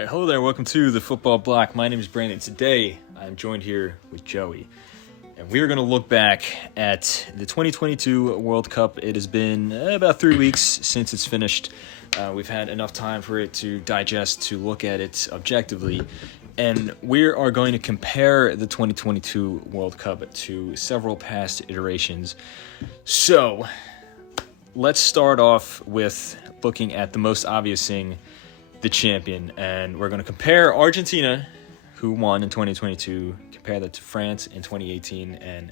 All right, hello there, welcome to the Football Bloc. My name is Brandon. Today, I'm joined here with Joey, and we are going to look back at the 2022 World Cup. It has been about 3 weeks since it's finished. We've had enough time for it to digest, to look at it objectively, and we are going to compare the 2022 World Cup to several past iterations. So, let's start off with looking at the most obvious thing, the champion, and we're going to compare Argentina, who won in 2022, compare that to France in 2018 and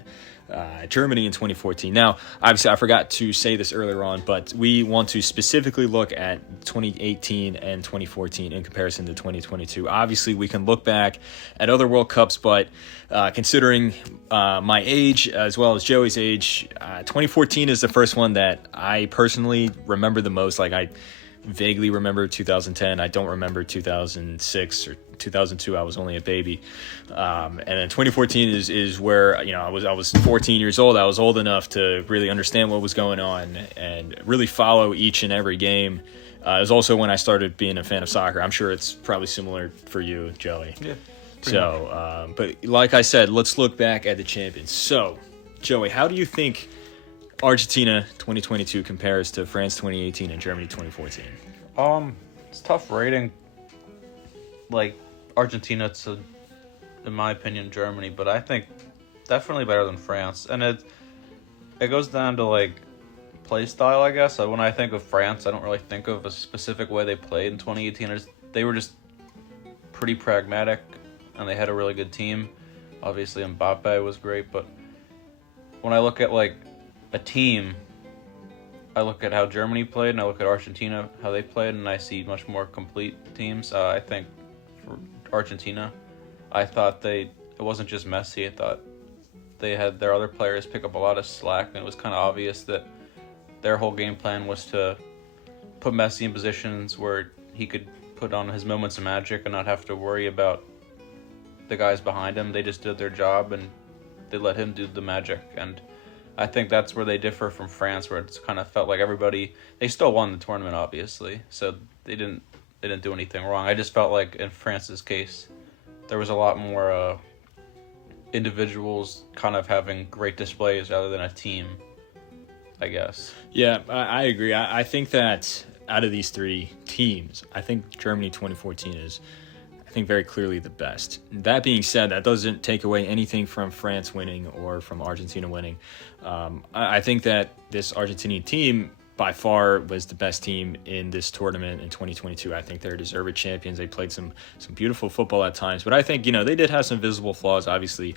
Germany in 2014. Now, obviously, I forgot to say this earlier on, but we want to specifically look at 2018 and 2014 in comparison to 2022. Obviously, we can look back at other World Cups, but considering my age as well as Joey's age, 2014 is the first one that I personally remember the most. Like, I vaguely remember 2010. I don't remember 2006 or 2002. I was only a baby. And then 2014 is where, I was 14 years old. I was old enough to really understand what was going on and really follow each and every game. It was also when I started being a fan of soccer. I'm sure it's probably similar for you, Joey. Yeah. So, but like I said, let's look back at the champions. So, Joey, how do you think Argentina 2022 compares to France 2018 and Germany 2014? It's tough rating. Like, Argentina to, in my opinion, Germany, but I think definitely better than France. And it goes down to, like, play style, I guess. When I think of France, I don't really think of a specific way they played in 2018. They were just pretty pragmatic, and they had a really good team. Obviously, Mbappe was great, but when I look at, like, a team, I look at how Germany played and I look at Argentina, how they played, and I see much more complete teams. I think for Argentina, I thought it wasn't just Messi. I thought they had their other players pick up a lot of slack, and it was kind of obvious that their whole game plan was to put Messi in positions where he could put on his moments of magic and not have to worry about the guys behind him. They just did their job and they let him do the magic. And I think that's where they differ from France, where it's kind of felt like they still won the tournament, obviously, so they didn't do anything wrong. I just felt like in France's case, there was a lot more individuals kind of having great displays rather than a team, I guess. Yeah, I agree. I think that out of these three teams, I think Germany 2014 is, I think, very clearly the best. That being said, that doesn't take away anything from France winning or from Argentina winning. I think that this Argentinian team by far was the best team in this tournament in 2022. I think they're deserved champions. They played some beautiful football at times, but I think, they did have some visible flaws. Obviously,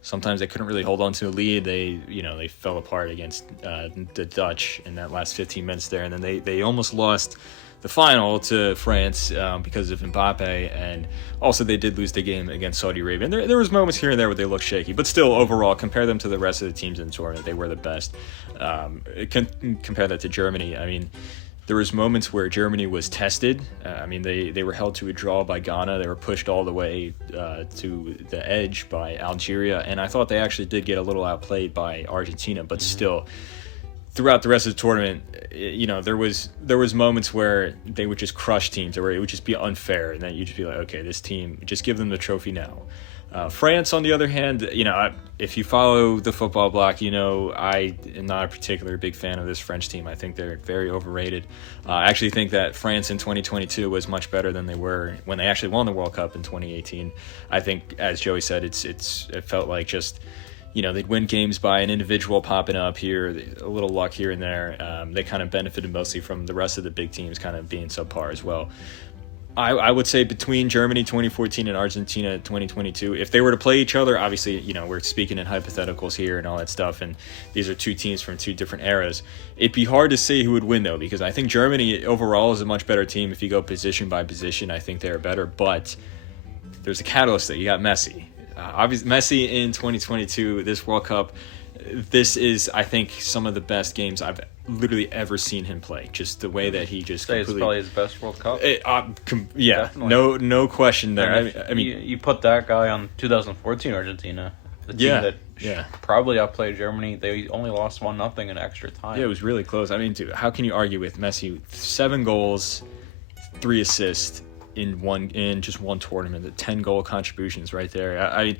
sometimes they couldn't really hold on to a lead. They fell apart against the Dutch in that last 15 minutes there, and then they almost lost the final to France because of Mbappe, and also they did lose the game against Saudi Arabia. And there was moments here and there where they looked shaky, but still, overall, compare them to the rest of the teams in the tournament, they were the best. Compare that to Germany. I mean, there was moments where Germany was tested. They were held to a draw by Ghana. They were pushed all the way to the edge by Algeria, and I thought they actually did get a little outplayed by Argentina, but still, throughout the rest of the tournament, there was moments where they would just crush teams, or it would just be unfair, and then you'd just be like, okay, this team, just give them the trophy now. France, on the other hand, if you follow the Football Bloc, I am not a particularly big fan of this French team. I think they're very overrated. I actually think that France in 2022 was much better than they were when they actually won the World Cup in 2018. I think, as Joey said, it felt like just, they'd win games by an individual popping up here, a little luck here and there. They kind of benefited mostly from the rest of the big teams kind of being subpar as well. I would say between Germany 2014 and Argentina 2022, if they were to play each other, obviously, we're speaking in hypotheticals here and all that stuff, and these are two teams from two different eras. It'd be hard to say who would win, though, because I think Germany overall is a much better team. If you go position by position, I think they're better, but there's a catalyst there. You got Messi. Obviously, Messi in 2022, this World Cup, this is, I think, some of the best games I've literally ever seen him play. Just the way that he just Say it's probably his best World Cup. Yeah, Definitely. no question there. I mean, you put that guy on 2014 Argentina, the team that probably outplayed Germany. They only lost 1-0 in extra time. Yeah, it was really close. I mean, how can you argue with Messi? 7 goals, 3 assists. in just one tournament. The 10-goal contributions right there.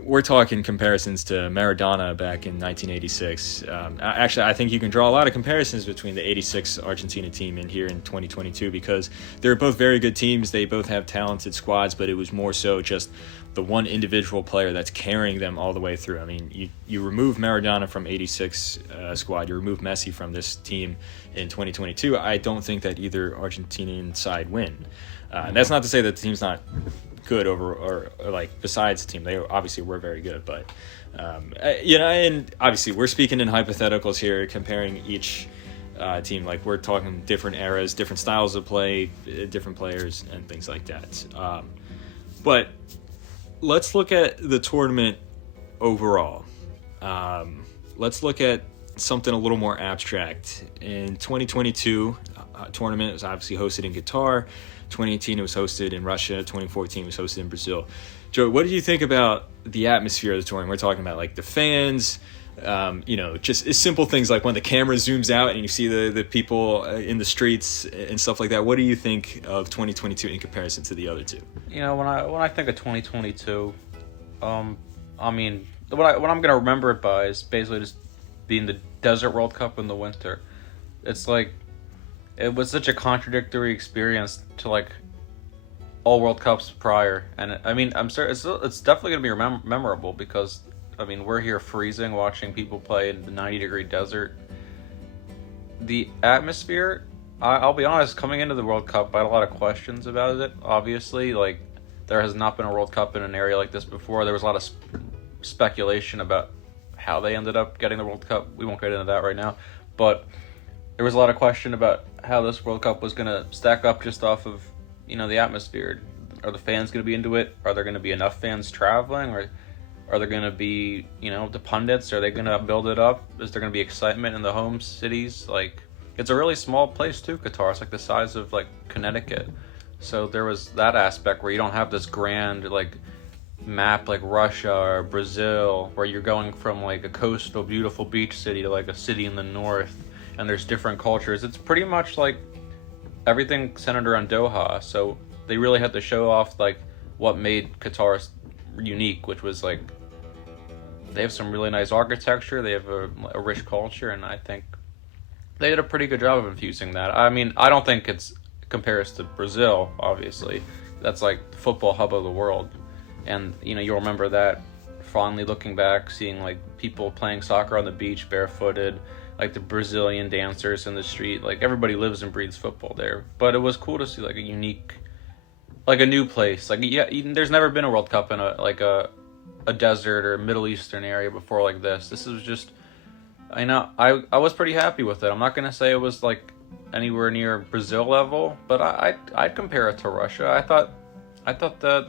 We're talking comparisons to Maradona back in 1986. Actually, I think you can draw a lot of comparisons between the 86 Argentina team and here in 2022 because they're both very good teams. They both have talented squads, but it was more so just the one individual player that's carrying them all the way through. I mean, you remove Maradona from 86 squad, you remove Messi from this team in 2022, I don't think that either Argentinian side win. And that's not to say that the team's not good or like besides the team. They obviously were very good, but and obviously we're speaking in hypotheticals here, comparing each team. Like we're talking different eras, different styles of play, different players, and things like that. But let's look at the tournament overall. Let's look at something a little more abstract. In 2022, tournament was obviously hosted in Qatar. 2018 it was hosted in Russia. 2014 it was hosted in Brazil. Joe, what did you think about the atmosphere of the tournament? We're talking about like the fans, just simple things like when the camera zooms out and you see the people in the streets and stuff like that. What do you think of 2022 in comparison to the other two? When I think of 2022, I mean, what I'm gonna remember it by is basically just being the Desert World Cup in the winter. It's like it was such a contradictory experience to like all World Cups prior, and I mean, I'm sure it's definitely gonna be memorable because I mean we're here freezing watching people play in the 90-degree desert. The atmosphere, I'll be honest, coming into the World Cup, I had a lot of questions about it. Obviously, like there has not been a World Cup in an area like this before. There was a lot of speculation about how they ended up getting the World Cup. We won't get into that right now, but there was a lot of question about how this World Cup was going to stack up just off of, the atmosphere. Are the fans going to be into it? Are there going to be enough fans traveling? Or are there going to be, the pundits? Are they going to build it up? Is there going to be excitement in the home cities? Like, it's a really small place too, Qatar. It's like the size of, like, Connecticut. So there was that aspect where you don't have this grand, like, map like Russia or Brazil where you're going from, like, a coastal, beautiful beach city to, like, a city in the north. And there's different cultures. It's pretty much like everything centered around Doha. So they really had to show off like what made Qatar unique, which was like they have some really nice architecture. They have a rich culture, and I think they did a pretty good job of infusing that. I mean, I don't think it compares to Brazil. Obviously, that's like the football hub of the world, and you'll remember that fondly looking back, seeing like people playing soccer on the beach barefooted. Like the Brazilian dancers in the street, like everybody lives and breathes football there. But it was cool to see like a unique, like a new place. Like there's never been a World Cup in a desert or Middle Eastern area before like this. This was just, I was pretty happy with it. I'm not gonna say it was like anywhere near Brazil level, but I'd compare it to Russia. I thought that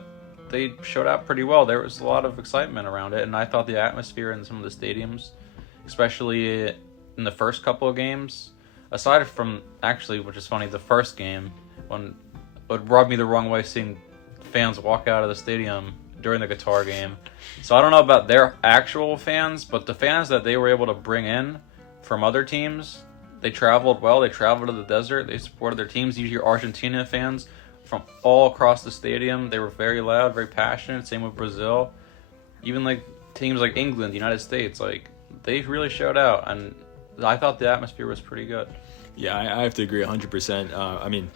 they showed out pretty well. There was a lot of excitement around it, and I thought the atmosphere in some of the stadiums, especially in the first couple of games, aside from actually, which is funny, the first game, when it rubbed me the wrong way seeing fans walk out of the stadium during the Qatar game. So I don't know about their actual fans, but the fans that they were able to bring in from other teams, they traveled well. They traveled to the desert. They supported their teams. You hear Argentina fans from all across the stadium. They were very loud, very passionate. Same with Brazil. Even like teams like England, the United States, like they really showed out, and I thought the atmosphere was pretty good. Yeah, I have to agree 100%. I mean,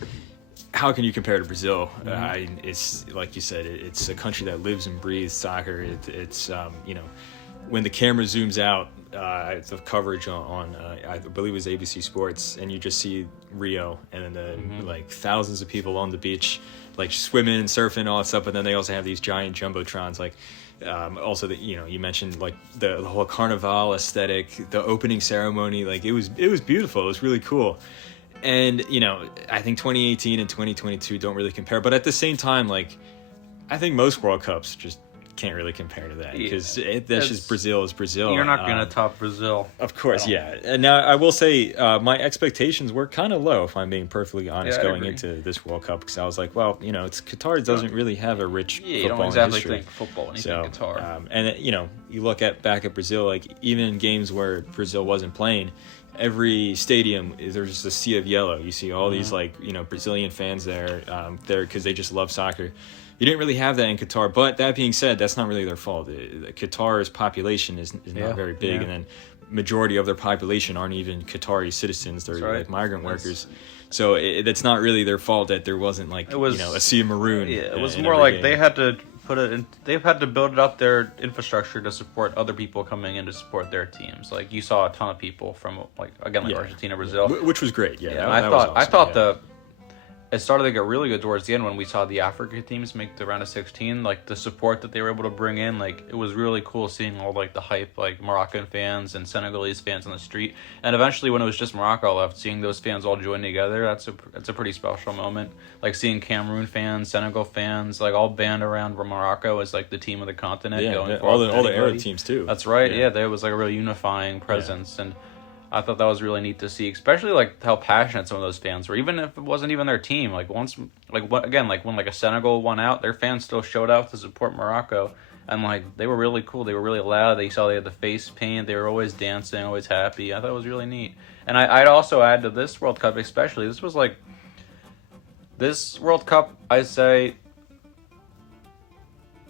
how can you compare to Brazil? Mm-hmm. It's like you said, it's a country that lives and breathes soccer. It's when the camera zooms out, the coverage on I believe it was ABC Sports, and you just see Rio, and then like thousands of people on the beach, like swimming, surfing, all that stuff. But then they also have these giant jumbotrons, like. Also, you mentioned like the whole carnival aesthetic, the opening ceremony, like it was beautiful. It was really cool, and I think 2018 and 2022 don't really compare. But at the same time, like I think most World Cups just can't really compare to that because that's just Brazil is Brazil. You're not gonna top Brazil, of course. Yeah, and now I will say my expectations were kind of low, if I'm being perfectly honest, going into this World Cup, because I was like, well, it's Qatar doesn't really have a rich football you don't exactly history. think football when you think Qatar. And you look back at Brazil, like even in games where Brazil wasn't playing, every stadium there's just a sea of yellow. You see all these like Brazilian fans there because they just love soccer. You didn't really have that in Qatar, but that being said, that's not really their fault. Qatar's population is not very big, and then majority of their population aren't even Qatari citizens. They're like migrant workers. So that's not really their fault that there wasn't like a sea of maroon. Yeah, it was more like game. They had to put it in. They've had to build up their infrastructure to support other people coming in to support their teams. Like you saw a ton of people from Argentina, Brazil, which was great. Yeah, and I thought it started to get really good towards the end when we saw the Africa teams make the round of 16. Like the support that they were able to bring in, like it was really cool seeing all like the hype, like Moroccan fans and Senegalese fans on the street. And eventually, when it was just Morocco left, seeing those fans all join together, that's a pretty special moment. Like seeing Cameroon fans, Senegal fans, like all band around Morocco as like the team of the continent. All the Arab teams too. That's right. Yeah, there was like a real unifying presence and. I thought that was really neat to see, especially like how passionate some of those fans were, even if it wasn't even their team. Like when like a Senegal won out, their fans still showed up to support Morocco, and like they were really cool. They were really loud. They had the face paint. They were always dancing, always happy. I thought it was really neat. And I'd also add to this World Cup, especially this World Cup. I'd say,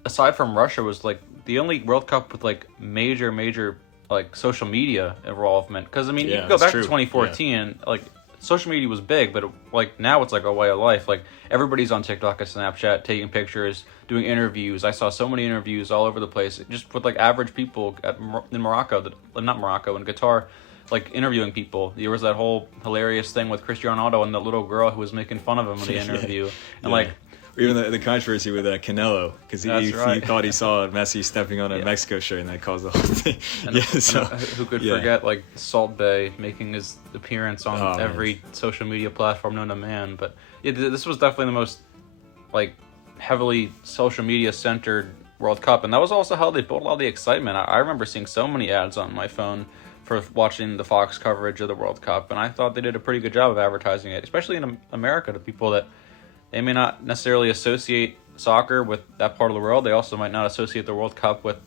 aside from Russia, was like the only World Cup with like major. Like social media involvement, because I mean you can go back to 2014 like social media was big, but like now it's like a way of life. Like everybody's on TikTok and Snapchat taking pictures, doing interviews. I saw so many interviews all over the place just with like average people in Morocco, not Morocco, in Qatar, like interviewing people. There was that whole hilarious thing with Cristiano Ronaldo and the little girl who was making fun of him in the interview. And like even the controversy with Canelo, because he thought he saw Messi stepping on a Mexico shirt, and that caused the whole thing. Who could forget like Salt Bay making his appearance on every social media platform known to man? But this was definitely the most like heavily social media centered World Cup, and that was also how they built all the excitement. I remember seeing so many ads on my phone for watching the Fox coverage of the World Cup, and I thought they did a pretty good job of advertising it, especially in America to people that. They may not necessarily associate soccer with that part of the world. They also might not associate the World Cup with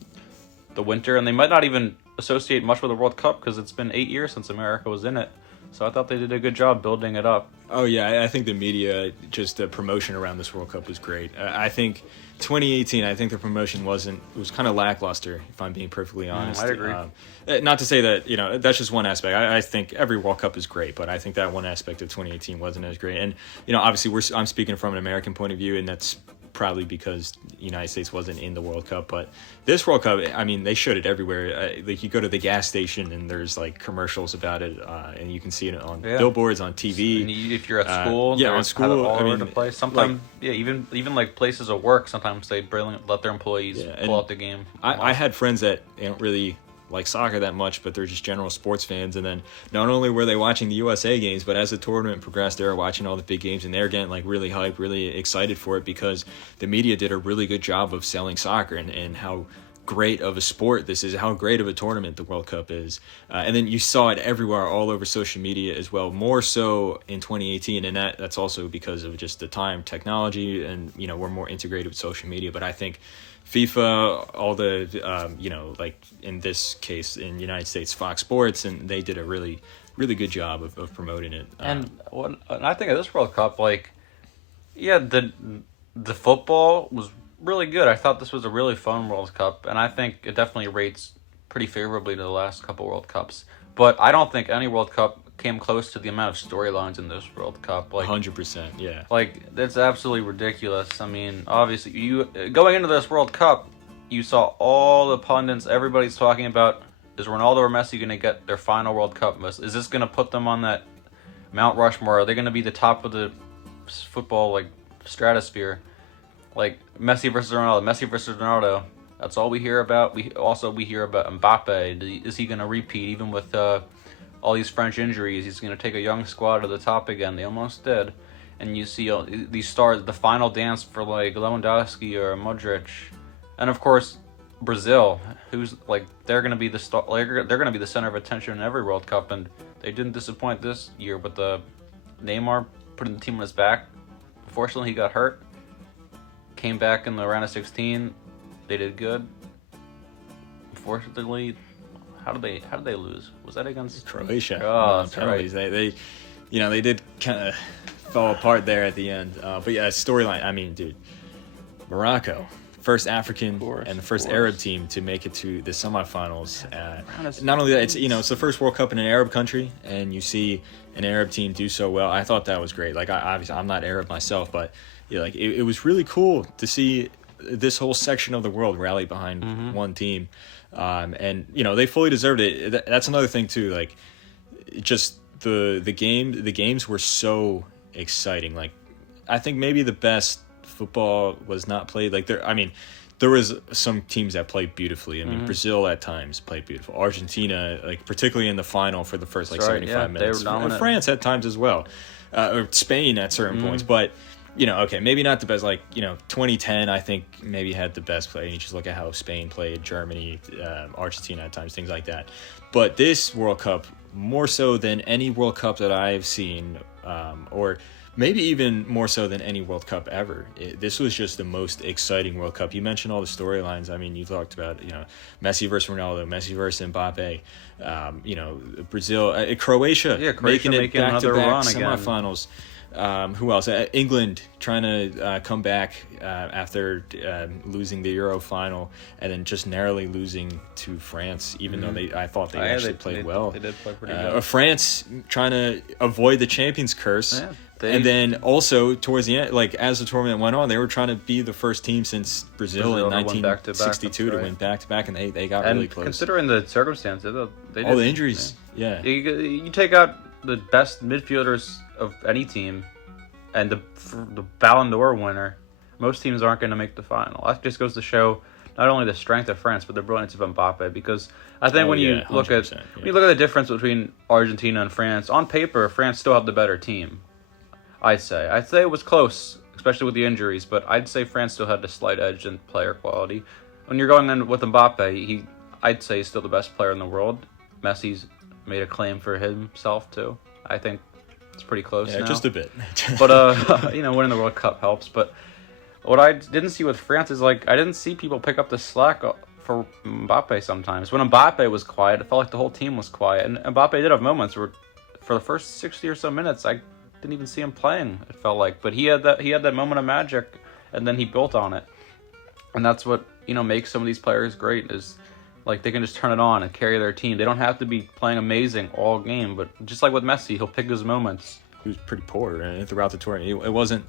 the winter, and they might not even associate much with the World Cup because it's been 8 years since America was in it. So I thought they did a good job building it up. Oh, yeah. I think the media, just the promotion around this World Cup was great. I think 2018, I think the promotion was kind of lackluster, if I'm being perfectly honest. I'd agree. Not to say that, that's just one aspect. I think every World Cup is great, but I think that one aspect of 2018 wasn't as great. And, obviously I'm speaking from an American point of view, and that's probably because the United States wasn't in the World Cup. But this World Cup, I mean, they showed it everywhere. Like you go to the gas station and there's like commercials about it, and you can see it on billboards, on TV. And if you're at school, on school, all over the place. Sometimes, even like places of work, sometimes they let their employees pull out the game. I had friends that don't really like soccer that much, but they're just general sports fans. And then not only were they watching the USA games, but as the tournament progressed, they were watching all the big games, and they're getting like really hyped, really excited for it because the media did a really good job of selling soccer and how great of a sport this is, how great of a tournament the World Cup is. And then you saw it everywhere, all over social media as well, more so in 2018. And that's also because of just the time, technology, and, we're more integrated with social media. But I think FIFA, all the, like in this case, in United States, Fox Sports, and they did a really, really good job of promoting it. And I think of this World Cup, the football was really good. I thought this was a really fun World Cup, and I think it definitely rates pretty favorably to the last couple World Cups. But I don't think any World Cup came close to the amount of storylines in this World Cup. 100%, yeah. That's absolutely ridiculous. I mean, obviously, you going into this World Cup, you saw all the pundits, everybody's talking about, is Ronaldo or Messi going to get their final World Cup? Is this going to put them on that Mount Rushmore? Are they going to be the top of the football, stratosphere? Messi versus Ronaldo. That's all we hear about. We hear about Mbappe. Is he going to repeat even with all these French injuries? He's going to take a young squad to the top again. They almost did. And you see all these stars, the final dance for Lewandowski or Modric, and of course Brazil, who's they're going to be the star. They're going to be the center of attention in every World Cup, and they didn't disappoint this year. But the Neymar putting the team on his back. Unfortunately, he got hurt. Came back in the round of 16. They did good. Unfortunately, How did they lose? Was that against Croatia. Oh, that's penalties. right. They did kind of fall apart there at the end. But yeah, storyline. I mean, dude, Morocco, first African and the first Arab team to make it to the semifinals. Not only that, it's the first World Cup in an Arab country, and you see an Arab team do so well. I thought that was great. Like, obviously, I'm not Arab myself, but it was really cool to see this whole section of the world rally behind one team, and they fully deserved it. That's another thing too. Like, just the games were so exciting. Like, I think maybe the best football was not played. Like, there was some teams that played beautifully. I mean, Brazil at times played beautiful. Argentina, like particularly in the final for the first 75 minutes. They were dominant. France at times as well, or Spain at certain points, but. Okay, maybe not the best. Like, 2010, I think maybe had the best play. You just look at how Spain played, Germany, Argentina at times, things like that. But this World Cup, more so than any World Cup that I've seen, or maybe even more so than any World Cup ever. This was just the most exciting World Cup. You mentioned all the storylines. I mean, you talked about, Messi versus Ronaldo, Messi versus Mbappe, Brazil, Croatia making it back-to-back semifinals. Who else? England trying to come back after losing the Euro final, and then just narrowly losing to France, even though I thought they actually played well. They did play pretty well. France trying to avoid the champions curse, and then also towards the end, like as the tournament went on, they were trying to be the first team since Brazil in 1962 to win back-to-back, and they got really close. Considering the circumstances, they all the injuries, You take out the best midfielders of any team, and the Ballon d'Or winner, most teams aren't going to make the final. That just goes to show not only the strength of France, but the brilliance of Mbappe. Because I think when you look at the difference between Argentina and France, on paper, France still had the better team. I'd say it was close, especially with the injuries, but I'd say France still had the slight edge in player quality. When you're going in with Mbappe, I'd say he's still the best player in the world. Messi's made a claim for himself too. I think it's pretty close now. Just a bit. But winning the World Cup helps. But what I didn't see with France is, like, I didn't see people pick up the slack for Mbappe sometimes. When Mbappe was quiet, it felt like the whole team was quiet. And Mbappe did have moments where, for the first 60 or so minutes, I didn't even see him playing, it felt like. But he had that moment of magic, and then he built on it. And that's what, makes some of these players great, is like they can just turn it on and carry their team. They don't have to be playing amazing all game, but just like with Messi, he'll pick his moments. He was pretty poor throughout the tournament. It wasn't,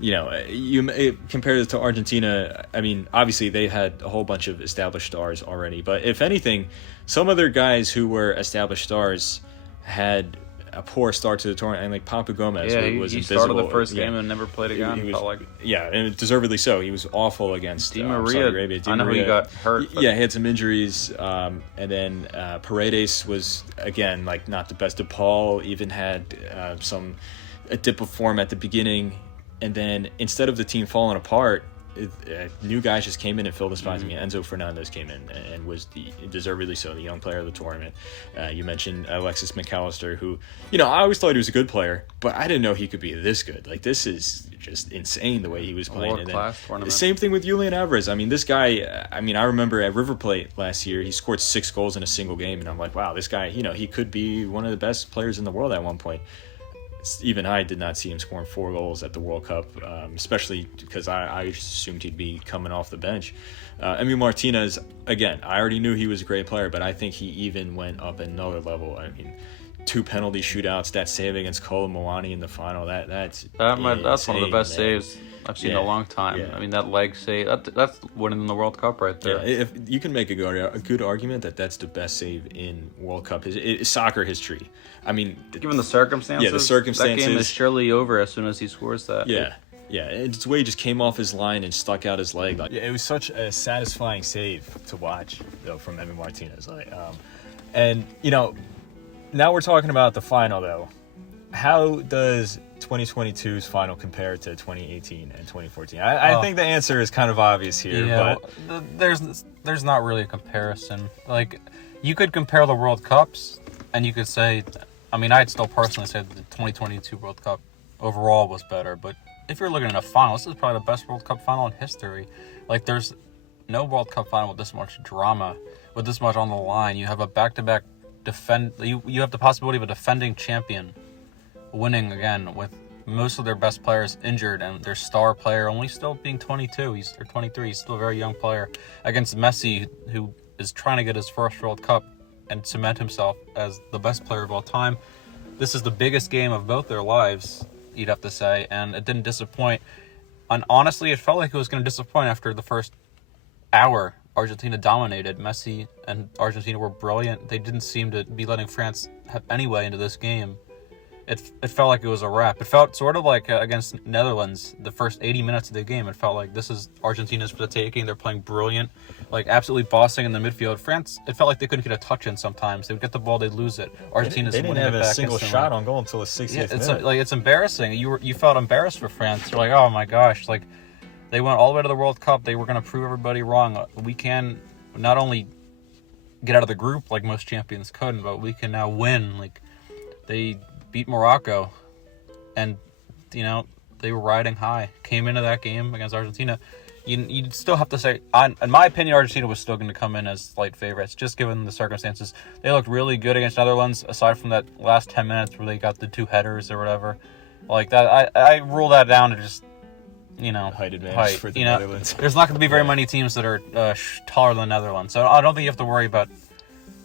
compared it to Argentina. I mean, obviously they had a whole bunch of established stars already, but if anything, some other guys who were established stars had a poor start to the tournament. And like Papu Gomez was he invisible. Started the first game and never played again. And deservedly so. He was awful against Di Maria. Saudi Arabia. I know he got hurt. He had some injuries, and then Paredes was again like not the best. DePaul even had a dip of form at the beginning, and then instead of the team falling apart, new guys just came in and filled the spots. I mean, Enzo Fernandez came in and was deservedly so the young player of the tournament. You mentioned Alexis McAllister, who I always thought he was a good player, but I didn't know he could be this good. Like, this is just insane the way he was playing. World-class tournament. Same thing with Julian Alvarez. I mean, this guy. I remember at River Plate last year, he scored 6 goals in a single game, and I'm like, wow, this guy. He could be one of the best players in the world at one point. Even I did not see him scoring 4 goals at the World Cup, especially because I assumed he'd be coming off the bench. Emi Martinez, again, I already knew he was a great player, but I think he even went up another level. I mean, 2 penalty shootouts, that save against Kolo Muani in the final, that's one of the best saves I've seen in a long time. Yeah. I mean, that leg save, that's winning the World Cup right there. Yeah, if you can make a good argument that's the best save in World Cup soccer history. I mean, given the circumstances, that game is surely over as soon as he scores that. Yeah. It's the way he just came off his line and stuck out his leg. It was such a satisfying save to watch, though, from Emi Martinez. And now we're talking about the final, though. How does 2022's final compare to 2018 and 2014? I think the answer is kind of obvious here. Yeah, but there's not really a comparison. Like, you could compare the World Cups, and you could say, I'd still personally say that the 2022 World Cup overall was better. But if you're looking at a final, this is probably the best World Cup final in history. Like, there's no World Cup final with this much drama with this much on the line, you have a back-to-back you have the possibility of a defending champion winning again with most of their best players injured and their star player only still being 22. Or 23. He's still a very young player against Messi, who is trying to get his first World Cup and cement himself as the best player of all time. This is the biggest game of both their lives, you'd have to say, and it didn't disappoint. And honestly, it felt like it was going to disappoint after the first hour. Argentina dominated. Messi and Argentina were brilliant. They didn't seem to be letting France have any way into this game. It felt like it was a wrap. It felt sort of like against Netherlands, the first 80 minutes of the game. It felt like this is Argentina's for the taking. They're playing brilliant, like absolutely bossing in the midfield. France, it felt like they couldn't get a touch in sometimes. They would get the ball, they'd lose it. Argentina's they didn't winning have it a back single instantly. shot on goal until the 60th minute. It's embarrassing. You felt embarrassed for France. You're like, oh my gosh, like they went all the way to the World Cup. They were going to prove everybody wrong. We can not only get out of the group like most champions couldn't, but we can now win. Like they beat Morocco. And, you know, they were riding high. Came into that game against Argentina. You'd still have to say, in my opinion, Argentina was still going to come in as slight favorites, just given the circumstances. They looked really good against Netherlands, aside from that last 10 minutes where they got the 2 headers or whatever. Like that, I rule that down to just, you know, height advantage for the Netherlands. There's not going to be very many teams that are taller than the Netherlands. So I don't think you have to worry about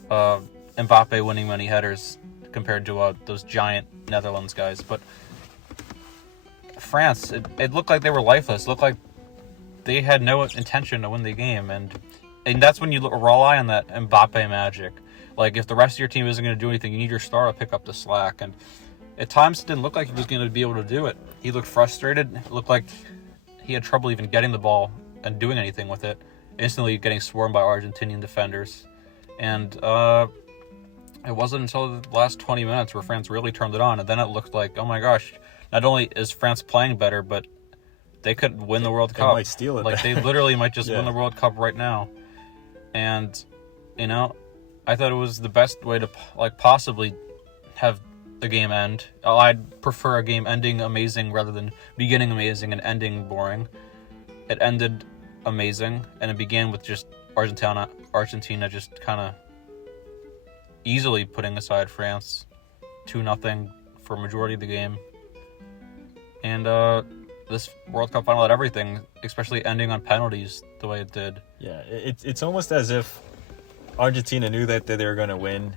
Mbappe winning many headers compared to those giant Netherlands guys. But France, it looked like they were lifeless. It looked like they had no intention to win the game, and that's when you rely on that Mbappe magic. Like, if the rest of your team isn't going to do anything, you need your star to pick up the slack, and at times it didn't look like he was going to be able to do it. He looked frustrated. It looked like he had trouble even getting the ball and doing anything with it, instantly getting swarmed by Argentinian defenders. And it wasn't until the last 20 minutes where France really turned it on, and then it looked like, oh my gosh, not only is France playing better, but they could win the World Cup. They might steal it. Like, they literally might just win the World Cup right now. And, you know, I thought it was the best way to, like, possibly have the game end. I'd prefer a game ending amazing rather than beginning amazing and ending boring. It ended amazing, and it began with just Argentina just kind of easily putting aside France 2-0 for a majority of the game. And this World Cup final had everything, especially ending on penalties the way it did. Yeah, it's almost as if Argentina knew that they were going to win,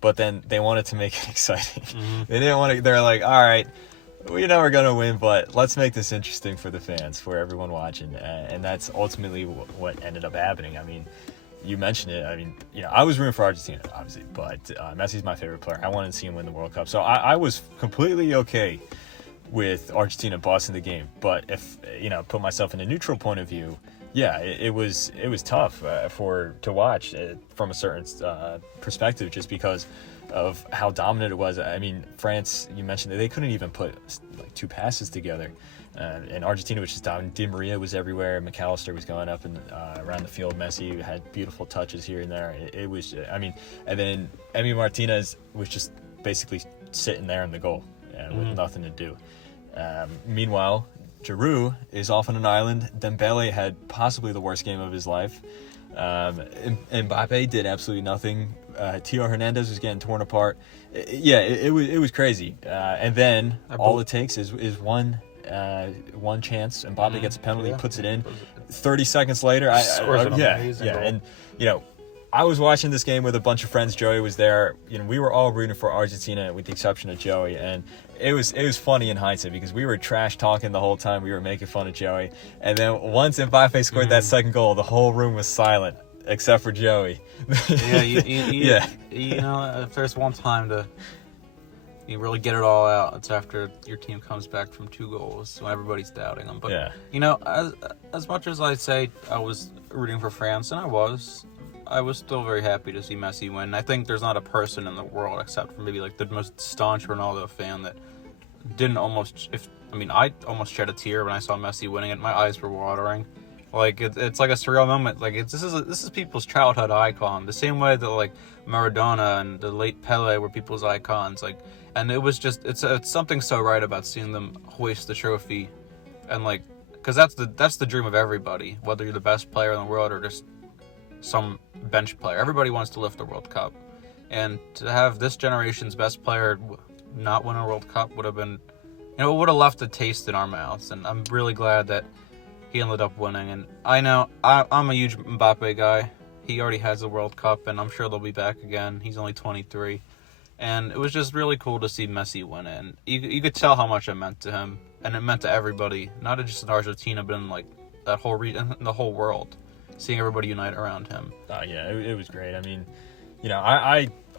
but then they wanted to make it exciting. Mm-hmm. They didn't want to. They're like, all right, we know we're going to win, but let's make this interesting for the fans, for everyone watching, and that's ultimately what ended up happening. I mean, you mentioned it. I mean, you know, I was rooting for Argentina, obviously, but Messi's my favorite player. I wanted to see him win the World Cup, so I was completely okay with Argentina bossing the game. But if, you know, put myself in a neutral point of view, yeah, it was tough to watch from a certain perspective, just because of how dominant it was. I mean, France, you mentioned that they couldn't even put like 2 passes together, and Argentina was just dominant. Di Maria was everywhere. McAllister was going up and around the field. Messi had beautiful touches here and there. It was, I mean, and then Emi Martinez was just basically sitting there in the goal with nothing to do. Meanwhile, Giroud is off on an island. Dembele had possibly the worst game of his life. Mbappe did absolutely nothing. Theo Hernandez was getting torn apart. It was crazy. And then all it takes is one chance. Mbappe gets a penalty, puts it in. 30 seconds later, and you know, I was watching this game with a bunch of friends. Joey was there. You know, we were all rooting for Argentina, with the exception of Joey, and it was funny in hindsight because we were trash talking the whole time. We were making fun of Joey, and then once Mbappe scored that second goal, the whole room was silent except for Joey. You know, if there's one time to you really get it all out, it's after your team comes back from 2 goals when everybody's doubting them. But you know, as much as I say I was rooting for France, and I was still very happy to see Messi win. I think there's not a person in the world, except for maybe like the most staunch Ronaldo fan, that didn't I almost shed a tear when I saw Messi winning it. My eyes were watering. Like it's like a surreal moment. Like this is people's childhood icon. The same way that like Maradona and the late Pele were people's icons. Like, and it was just it's something so right about seeing them hoist the trophy, and like, because that's the dream of everybody, whether you're the best player in the world or just some bench player. Everybody wants to lift the World Cup. And to have this generation's best player not win a World Cup would have been, it would have left a taste in our mouths. And I'm really glad that he ended up winning. And I know I'm a huge Mbappe guy. He already has a World Cup, and I'm sure they'll be back again. He's only 23. And it was just really cool to see Messi win it. And you could tell how much it meant to him. And it meant to everybody, not just in Argentina, but in like that whole region, the whole world. Seeing everybody unite around him. Yeah, it was great. I mean,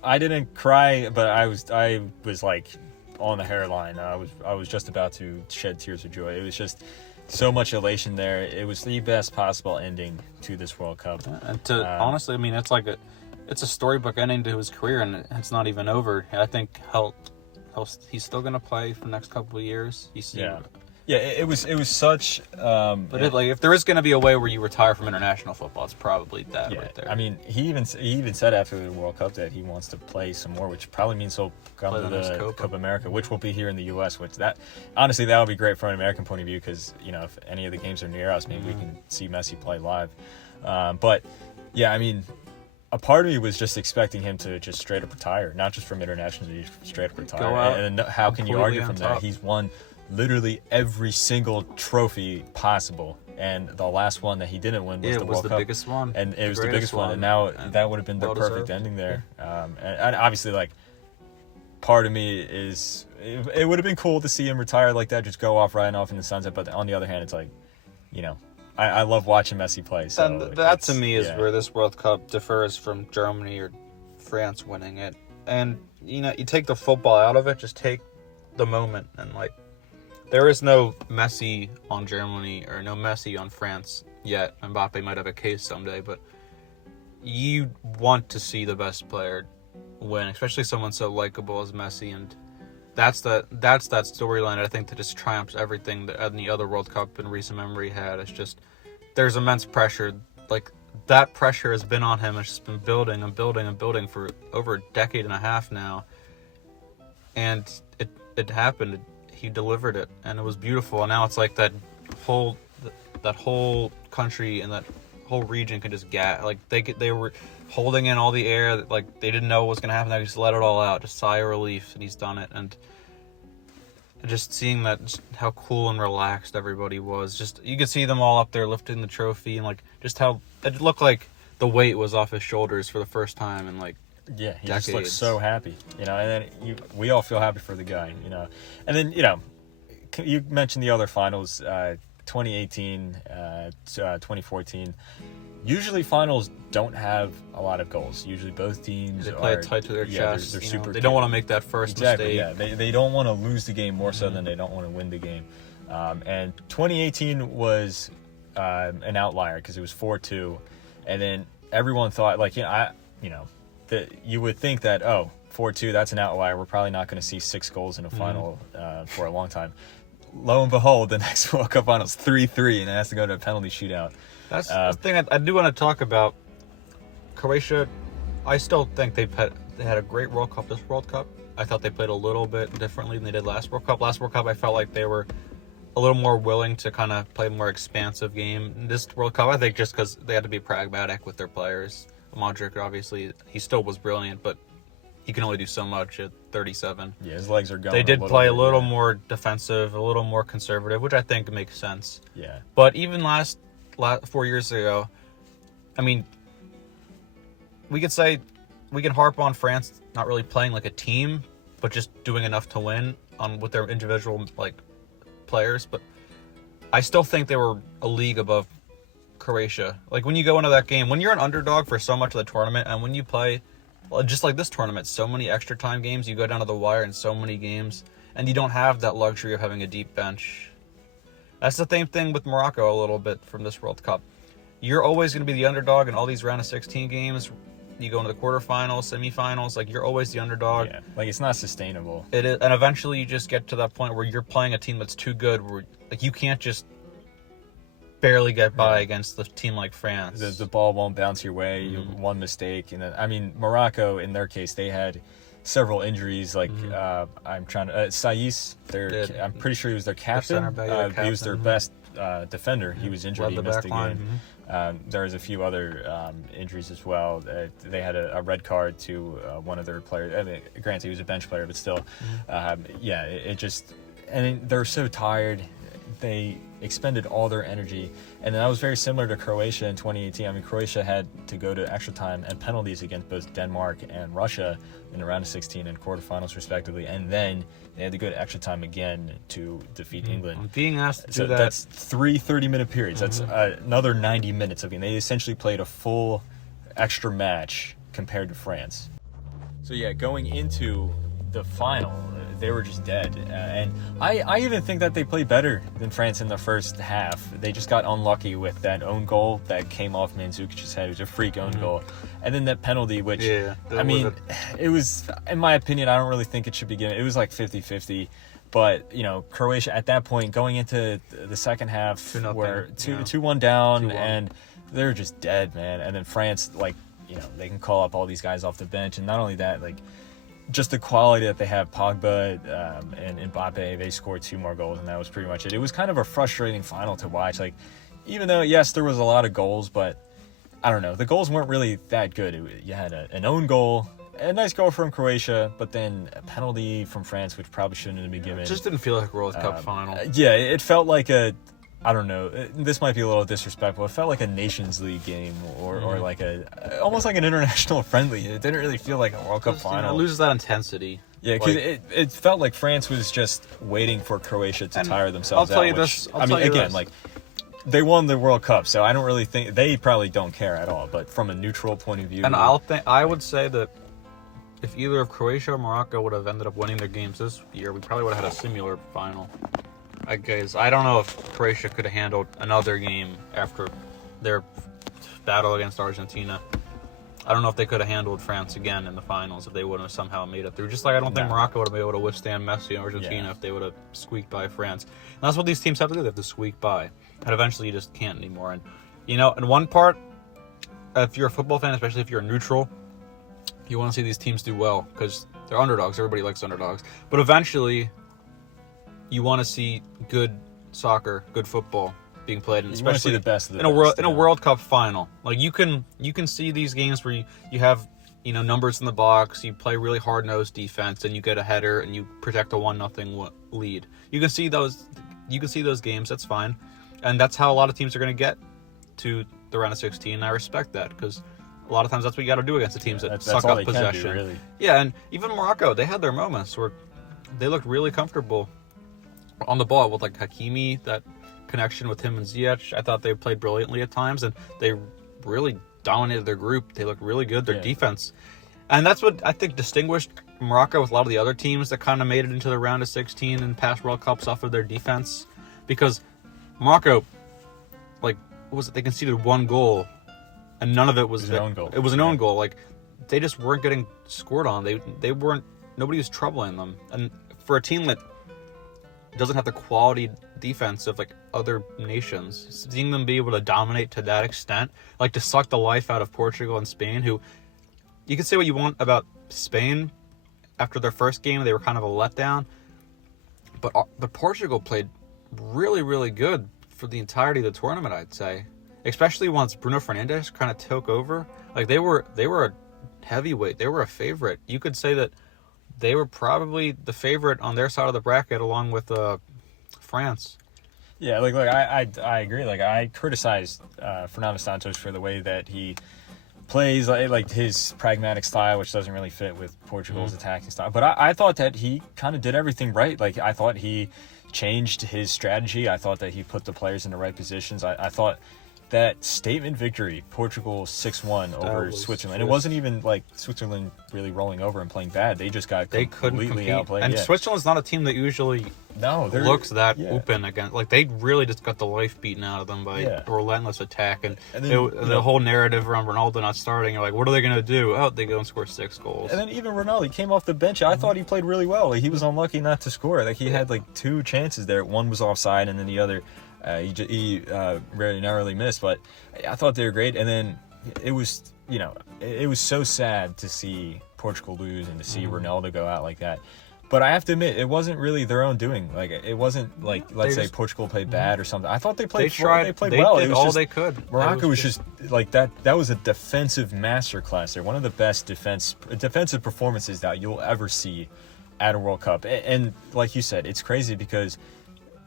I didn't cry, but I was like on the hairline. I was just about to shed tears of joy. It was just so much elation there. It was the best possible ending to this World Cup. And honestly, I mean, it's a storybook ending to his career, and it's not even over. And I think he's still gonna play for the next couple of years. Yeah, it was such. But if there is going to be a way where you retire from international football, it's probably that right there. I mean, he even said after the World Cup that he wants to play some more, which probably means he'll come to the Copa America, which will be here in the U.S. Which honestly, that would be great from an American point of view because if any of the games are near us, maybe we can see Messi play live. But yeah, I mean, a part of me was just expecting him to just straight up retire, not just from international, just straight up retire. Go out and how can you argue from top. that? He's won literally every single trophy possible, and the last one that he didn't win was the World Cup. Biggest one, and it was the biggest one, and now that would have been the perfect ending there. And obviously, like, part of me is it would have been cool to see him retire like that, just go off riding off in the sunset. But on the other hand, it's like, I love watching Messi play. So and that to me is where this World Cup differs from Germany or France winning it. And you take the football out of it, just take the moment and like. There is no Messi on Germany or no Messi on France yet. Mbappe might have a case someday, but you want to see the best player win, especially someone so likable as Messi, and that's that storyline I think that just triumphs everything that any other World Cup in recent memory had. It's just there's immense pressure. Like that pressure has been on him. It's just been building and building and building for over a decade and a half now, and it happened. He delivered it, and it was beautiful. And now it's like that whole country and that whole region could just like they were holding in all the air, like they didn't know what was going to happen. They just let it all out, just sigh of relief, and he's done it. And just seeing that, just how cool and relaxed everybody was. Just you could see them all up there lifting the trophy, and like just how it looked like the weight was off his shoulders for the first time in like. Yeah, he decades. just looks so happy, and then we all feel happy for the guy, And then, you mentioned the other finals, 2018, 2014. Usually finals don't have a lot of goals. Usually both teams play it tight to their chest. They're super. They don't want to make that first mistake. Yeah, they don't want to lose the game more so than they don't want to win the game. And 2018 was an outlier because it was 4-2, and then everyone thought that you would think that 4-2, that's an outlier. We're probably not going to see 6 goals in a final for a long time. Lo and behold, the next World Cup finals 3-3, and it has to go to a penalty shootout. That's the thing I do want to talk about. Croatia, I still think they had a great World Cup this World Cup. I thought they played a little bit differently than they did last World Cup. Last World Cup, I felt like they were a little more willing to kind of play a more expansive game. This World Cup, I think just because they had to be pragmatic with their players. Modric, obviously, he still was brilliant, but he can only do so much at 37. Yeah, his legs are going. They did play a little more defensive, a little more conservative, which I think makes sense. Yeah. But even last 4 years ago, I mean, we can harp on France not really playing like a team, but just doing enough to win with their individual players. But I still think they were a league above Croatia. Like when you go into that game, when you're an underdog for so much of the tournament, and when you play just like this tournament, so many extra time games, you go down to the wire in so many games, and you don't have that luxury of having a deep bench. That's the same thing with Morocco a little bit from this World Cup. You're always going to be the underdog in all these round of 16 games. You go into the quarterfinals, semifinals, like you're always the underdog. Yeah, like it's not sustainable. It is, and eventually you just get to that point where you're playing a team that's too good, where like you can't just barely get by against the team like France. The ball won't bounce your way. One mistake, and then Morocco in their case they had several injuries. Like I'm trying to Saiss, I'm pretty sure he was their captain. Center back, he was their best defender. He was injured. Led He the missed back the line. game. There was a few other injuries as well. They had a red card to one of their players. I mean, granted, he was a bench player, but still, it just, and they're so tired. They expended all their energy, and that was very similar to Croatia in 2018. I mean, Croatia had to go to extra time and penalties against both Denmark and Russia in the round of 16 and quarterfinals, respectively, and then they had to go to extra time again to defeat England. Being asked to do that. That's 3 30-minute periods. That's another 90 minutes of game. They essentially played a full extra match compared to France. So yeah, going into the final, they were just dead. And I even think that they played better than France in the first half. They just got unlucky with that own goal that came off Mandzukic's head. It was a freak own goal. And then that penalty, which, it was, in my opinion, I don't really think it should be given. It was like 50-50. But, Croatia at that point, going into the second half, 2-1 down, 2-1. and they're just dead, man. And then France, they can call up all these guys off the bench. And not only that, just the quality that they have, Pogba and Mbappe, they scored 2 more goals, and that was pretty much it. It was kind of a frustrating final to watch. Even though, yes, there was a lot of goals, but I don't know. The goals weren't really that good. You had an own goal, a nice goal from Croatia, but then a penalty from France, which probably shouldn't have been given. It just didn't feel like a World Cup final. Yeah, it felt like I don't know. This might be a little disrespectful. It felt like a Nations League game, or almost like an international friendly. It didn't really feel like a World Cup final. It loses that intensity. Yeah, because it felt like France was just waiting for Croatia to tire themselves out. They won the World Cup, so I don't really think they probably don't care at all. But from a neutral point of view, and I would say that if either of Croatia or Morocco would have ended up winning their games this year, we probably would have had a similar final. Guys, I don't know if Croatia could have handled another game after their battle against Argentina. I don't know if they could have handled France again in the finals if they would have somehow made it through. Just like I don't think Morocco would have been able to withstand Messi and Argentina if they would have squeaked by France. And that's what these teams have to do. They have to squeak by. And eventually you just can't anymore. And, in one part, if you're a football fan, especially if you're neutral, you want to see these teams do well because they're underdogs. Everybody likes underdogs. But eventually, you want to see good soccer, good football being played, and especially the best of the in a World Cup final. You can see these games where you have numbers in the box, you play really hard-nosed defense, and you get a header and you protect a 1-0 lead. You can see those games. That's fine, and that's how a lot of teams are going to get to the round of 16. And I respect that because a lot of times that's what you got to do against the teams that suck up possession. Can do, really. Yeah, and even Morocco, they had their moments where they looked really comfortable on the ball with Hakimi, that connection with him and Ziyech. I thought they played brilliantly at times, and they really dominated their group. They looked really good, their defense. And that's what I think distinguished Morocco with a lot of the other teams that kind of made it into the round of 16 and past World Cups off of their defense. Because Morocco, they conceded 1 goal, and none of it was an own goal. It was an own goal. They just weren't getting scored on. They weren't, nobody was troubling them. And for a team that doesn't have the quality defense of other nations, seeing them be able to dominate to that extent, to suck the life out of Portugal and Spain, who you can say what you want about Spain. After their first game, they were kind of a letdown, but Portugal played really, really good for the entirety of the tournament, I'd say, especially once Bruno Fernandes kind of took over. They were a heavyweight. They were a favorite. You could say that they were probably the favorite on their side of the bracket, along with France. Yeah, I agree. I criticized Fernando Santos for the way that he plays, his pragmatic style, which doesn't really fit with Portugal's attacking style. But I thought that he kind of did everything right. I thought he changed his strategy. I thought that he put the players in the right positions. I thought that statement victory, Portugal 6-1 over Switzerland. It wasn't even Switzerland really rolling over and playing bad. They just got completely outplayed. And Switzerland's not a team that usually looks that open against. They really just got the life beaten out of them by a relentless attack. And the whole narrative around Ronaldo not starting, you're what are they going to do? Oh, they go and score 6 goals. And then even Ronaldo, he came off the bench. I thought he played really well. He was unlucky not to score. He had 2 chances there. One was offside, and then the other he very narrowly missed, but I thought they were great. And then it was, it was so sad to see Portugal lose and to see Ronaldo go out like that. But I have to admit, it wasn't really their own doing. Like, it wasn't like, let's say Portugal played bad or something. I thought they played They played well. Did it was all just, they could. Morocco was just like that. That was a defensive masterclass there. One of the best defensive performances that you'll ever see at a World Cup. And like you said, it's crazy because,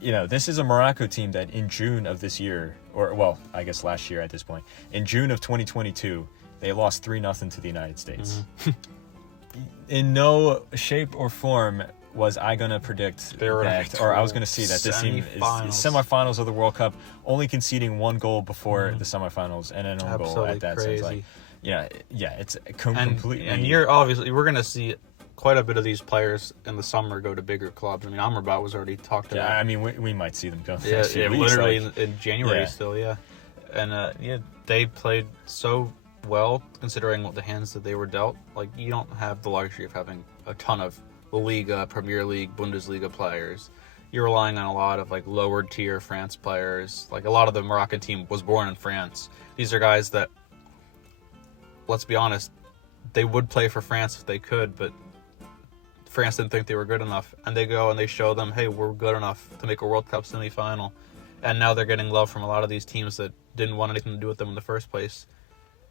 you know, this is a Morocco team that in June of this year, or well, I guess last year at this point, in June of 2022, they lost 3-0 to the United States. In no shape or form was I going to predict that, or I was going to see that this team is semifinals of the World Cup, only conceding one goal before the semifinals and an own goal at that. Crazy. So it's like, yeah, it's completely. And we're going to see quite a bit of these players in the summer go to bigger clubs. I mean, Amrabat was already talked about. Yeah, I mean, we might see them go. Yeah, literally in January still, And they played so well considering what the hands that they were dealt. Like, you don't have the luxury of having a ton of La Liga, Premier League, Bundesliga players. You're relying on a lot of like lower tier France players. Like, a lot of the Moroccan team was born in France. These are guys that, let's be honest, they would play for France if they could, but France didn't think they were good enough. And they go and they show them, hey, we're good enough to make a World Cup semi-final. And now they're getting love from a lot of these teams that didn't want anything to do with them in the first place.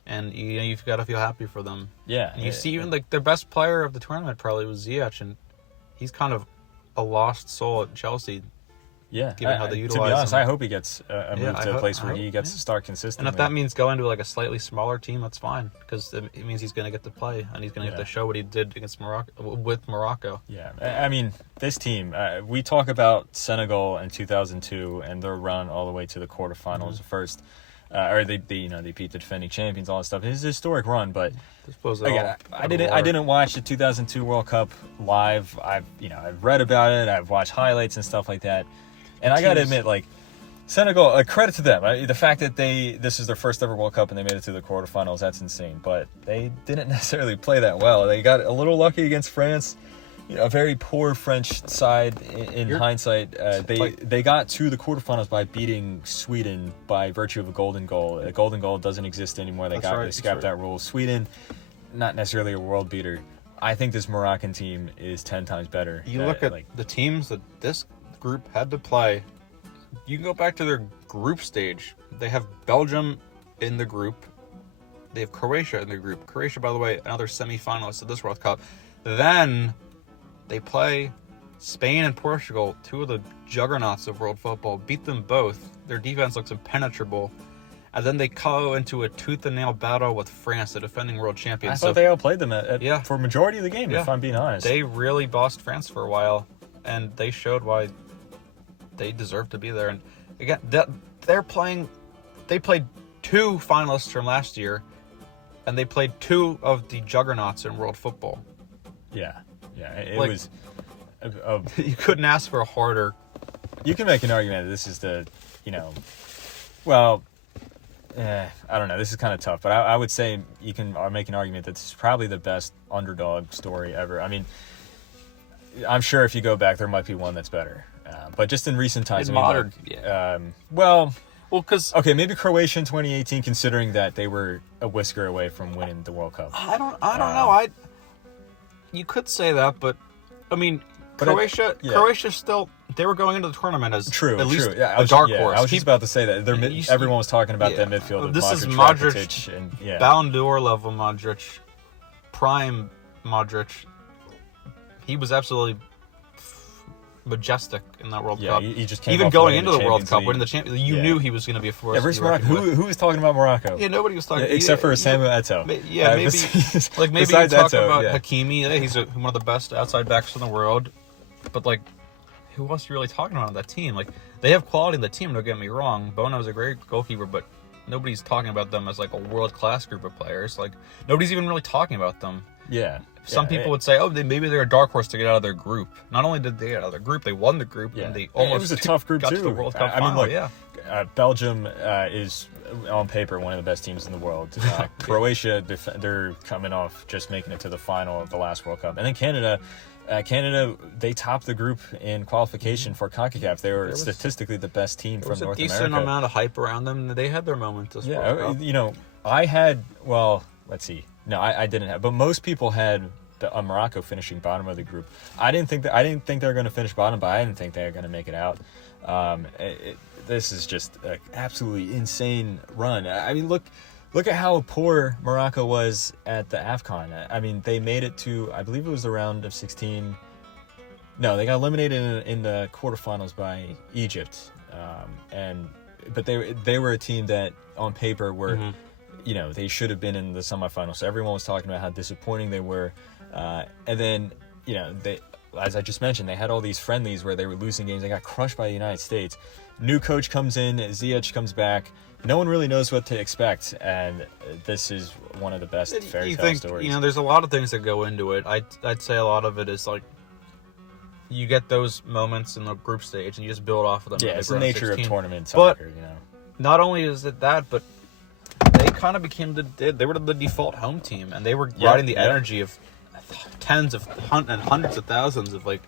And you've got to feel happy for them. Yeah. And you see, even like their best player of the tournament probably was Ziyech, and he's kind of a lost soul at Chelsea. Yeah, given how they utilize to be honest, him. I hope he gets a move to a place where he gets to start consistently. And if that means going to like a slightly smaller team, that's fine, because it means he's going to get to play and he's going to get to show what he did against Morocco. Yeah, I mean, this team. We talk about Senegal in 2002 and their run all the way to the quarterfinals first. Or they beat the defending champions, all that stuff. It's a historic run, but again, I didn't watch the 2002 World Cup live. I've read about it. I've watched highlights and stuff like that. And I got to admit, like, Senegal, credit to them. The fact that this is their first ever World Cup and they made it to the quarterfinals, that's insane. But they didn't necessarily play that well. They got a little lucky against France. A very poor French side in hindsight. They got to the quarterfinals by beating Sweden by virtue of a golden goal. A golden goal doesn't exist anymore. They scrapped that rule. Sweden, not necessarily a world beater. I think this Moroccan team is 10 times better. You look at the teams that this group had to play. You can go back to their group stage. They have Belgium in the group. They have Croatia in the group. Croatia, by the way, another semi-finalist of this World Cup. Then they play Spain and Portugal, two of the juggernauts of world football, beat them both. Their defense looks impenetrable. And then they go into a tooth-and-nail battle with France, the defending world champions. I thought they outplayed them for a majority of the game, if I'm being honest. They really bossed France for a while, and they showed why they deserve to be there. And again, they played two finalists from last year, and they played two of the juggernauts in world football. Yeah, it was. You couldn't ask for a harder. You can make an argument that this is I don't know. This is kind of tough, but I would say you can make an argument that this is probably the best underdog story ever. I mean, I'm sure if you go back, there might be one that's better. But just in recent times, because maybe Croatia in 2018, considering that they were a whisker away from winning the World Cup. I don't know. You could say that, but I mean, Croatia still, they were going into the tournament as at least a dark horse. I was just about to say that. Everyone was talking about that midfield. This Modric, is Modric, Rakitic, and Ballon d'Or level Modric, prime Modric. He was absolutely majestic in that World Cup. He just came even off going into the World League. Cup, winning the Champions, you knew he was going to be a force. Versus Morocco. Who was talking about Morocco? Yeah, nobody was talking. Except for Samuel Eto'o. Maybe you talk about Hakimi. He's one of the best outside backs in the world. But who was really talking about that team? They have quality in the team. Don't get me wrong. Bono's a great goalkeeper, but nobody's talking about them as a world class group of players. Nobody's even really talking about them. Yeah. Some people would say, maybe they're a dark horse to get out of their group. Not only did they get out of their group, they won the group, and they almost it was a tough group got too. to the World Cup final. Belgium is on paper one of the best teams in the world. Croatia, they're coming off just making it to the final of the last World Cup, and then Canada. They topped the group in qualification for CONCACAF. They were statistically the best team from North America. There was a decent amount of hype around them. They had their moment this World Cup. I had. Well, let's see. No, I didn't have. But most people had Morocco finishing bottom of the group. I didn't think they were going to finish bottom, but I didn't think they were going to make it out. This is just an absolutely insane run. I mean, look at how poor Morocco was at the AFCON. I mean, they made it to, I believe it was the round of 16. No, they got eliminated in the quarterfinals by Egypt. But they were a team that on paper were, they should have been in the semifinals. So everyone was talking about how disappointing they were. And then, they, as I just mentioned, they had all these friendlies where they were losing games. They got crushed by the United States. New coach comes in, Ziyech comes back. No one really knows what to expect, and this is one of the best fairy tale stories. There's a lot of things that go into it. I'd say a lot of it is like you get those moments in the group stage, and you just build off of them. Yeah, it's the nature of tournament soccer, Not only is it that, but they kind of became they were the default home team, and they were riding the energy of tens of and hundreds of thousands of like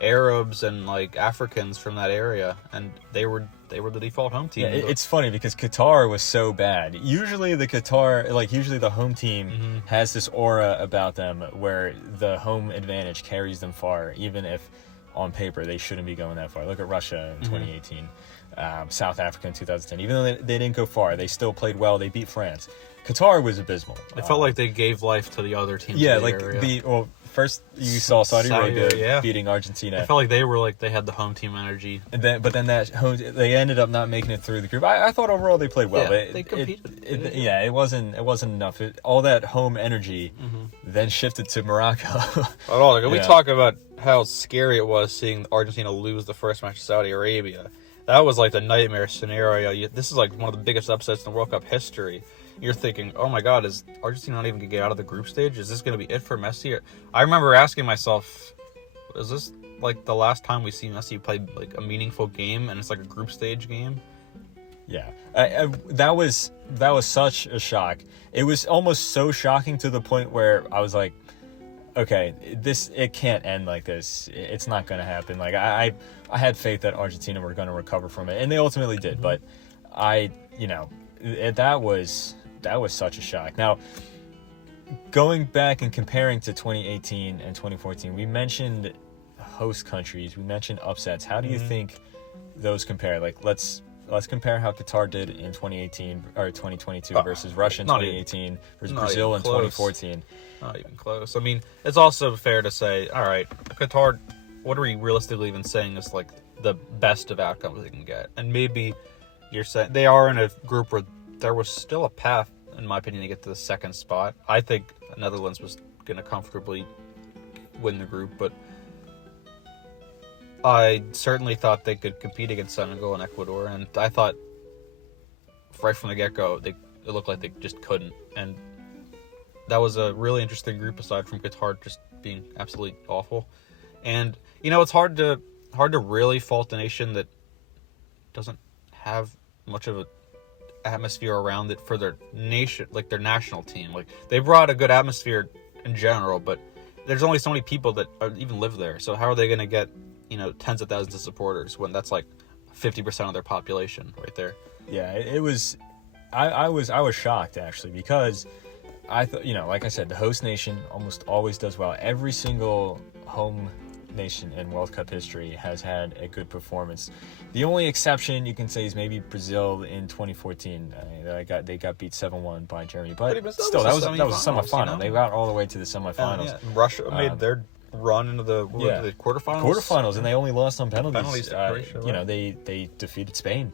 Arabs and like Africans from that area, and they were the default home team. Yeah, it's funny because Qatar was so bad. Usually the home team has this aura about them where the home advantage carries them far, even if on paper they shouldn't be going that far. Look at Russia in 2018, South Africa in 2010. Even though they didn't go far, they still played well. They beat France. Qatar was abysmal. It felt like they gave life to the other teams. Yeah, in the like area. First you saw Saudi Arabia beating Argentina. I felt like they had the home team energy. And then, they ended up not making it through the group. I thought overall they played well. Yeah, they competed. It wasn't enough. All that home energy then shifted to Morocco. We talk about how scary it was seeing Argentina lose the first match to Saudi Arabia. That was like the nightmare scenario. This is like one of the biggest upsets in the World Cup history. You're thinking, oh my God, is Argentina not even going to get out of the group stage? Is this going to be it for Messi? I remember asking myself, is this like the last time we see Messi play like a meaningful game and it's like a group stage game? Yeah, that was such a shock. It was almost so shocking to the point where I was like, okay, it can't end like this. It's not going to happen. Like I had faith that Argentina were going to recover from it, and they ultimately did. But that was such a shock. Now, going back and comparing to 2018 and 2014, we mentioned host countries, we mentioned upsets. How do you think those compare? Like, let's compare how Qatar did in 2018 or 2022 versus Russia in 2018 versus Brazil in 2014. Not even close. I mean, it's also fair to say, all right, Qatar, what are we realistically even saying is like the best of outcomes they can get? And maybe you're saying they are in a group where there was still a path, in my opinion, to get to the second spot. I think Netherlands was going to comfortably win the group, but I certainly thought they could compete against Senegal and Ecuador, and I thought right from the get-go, it looked like they just couldn't. And that was a really interesting group, aside from Qatar just being absolutely awful. And, it's hard to really fault a nation that doesn't have much of a atmosphere around it for their nation, like their national team. Like, they brought a good atmosphere in general, but there's only so many people that even live there. So how are they going to get, tens of thousands of supporters when that's like 50% of their population right there? Yeah, it was. I was shocked actually, because I thought, like I said, the host nation almost always does well. Every single home nation in World Cup history has had a good performance. The only exception you can say is maybe Brazil in 2014. They got beat 7-1 by Germany, but still that was a semifinal. They got all the way to the semifinals. Russia made their run into the quarterfinals, and they only lost on penalties. They defeated Spain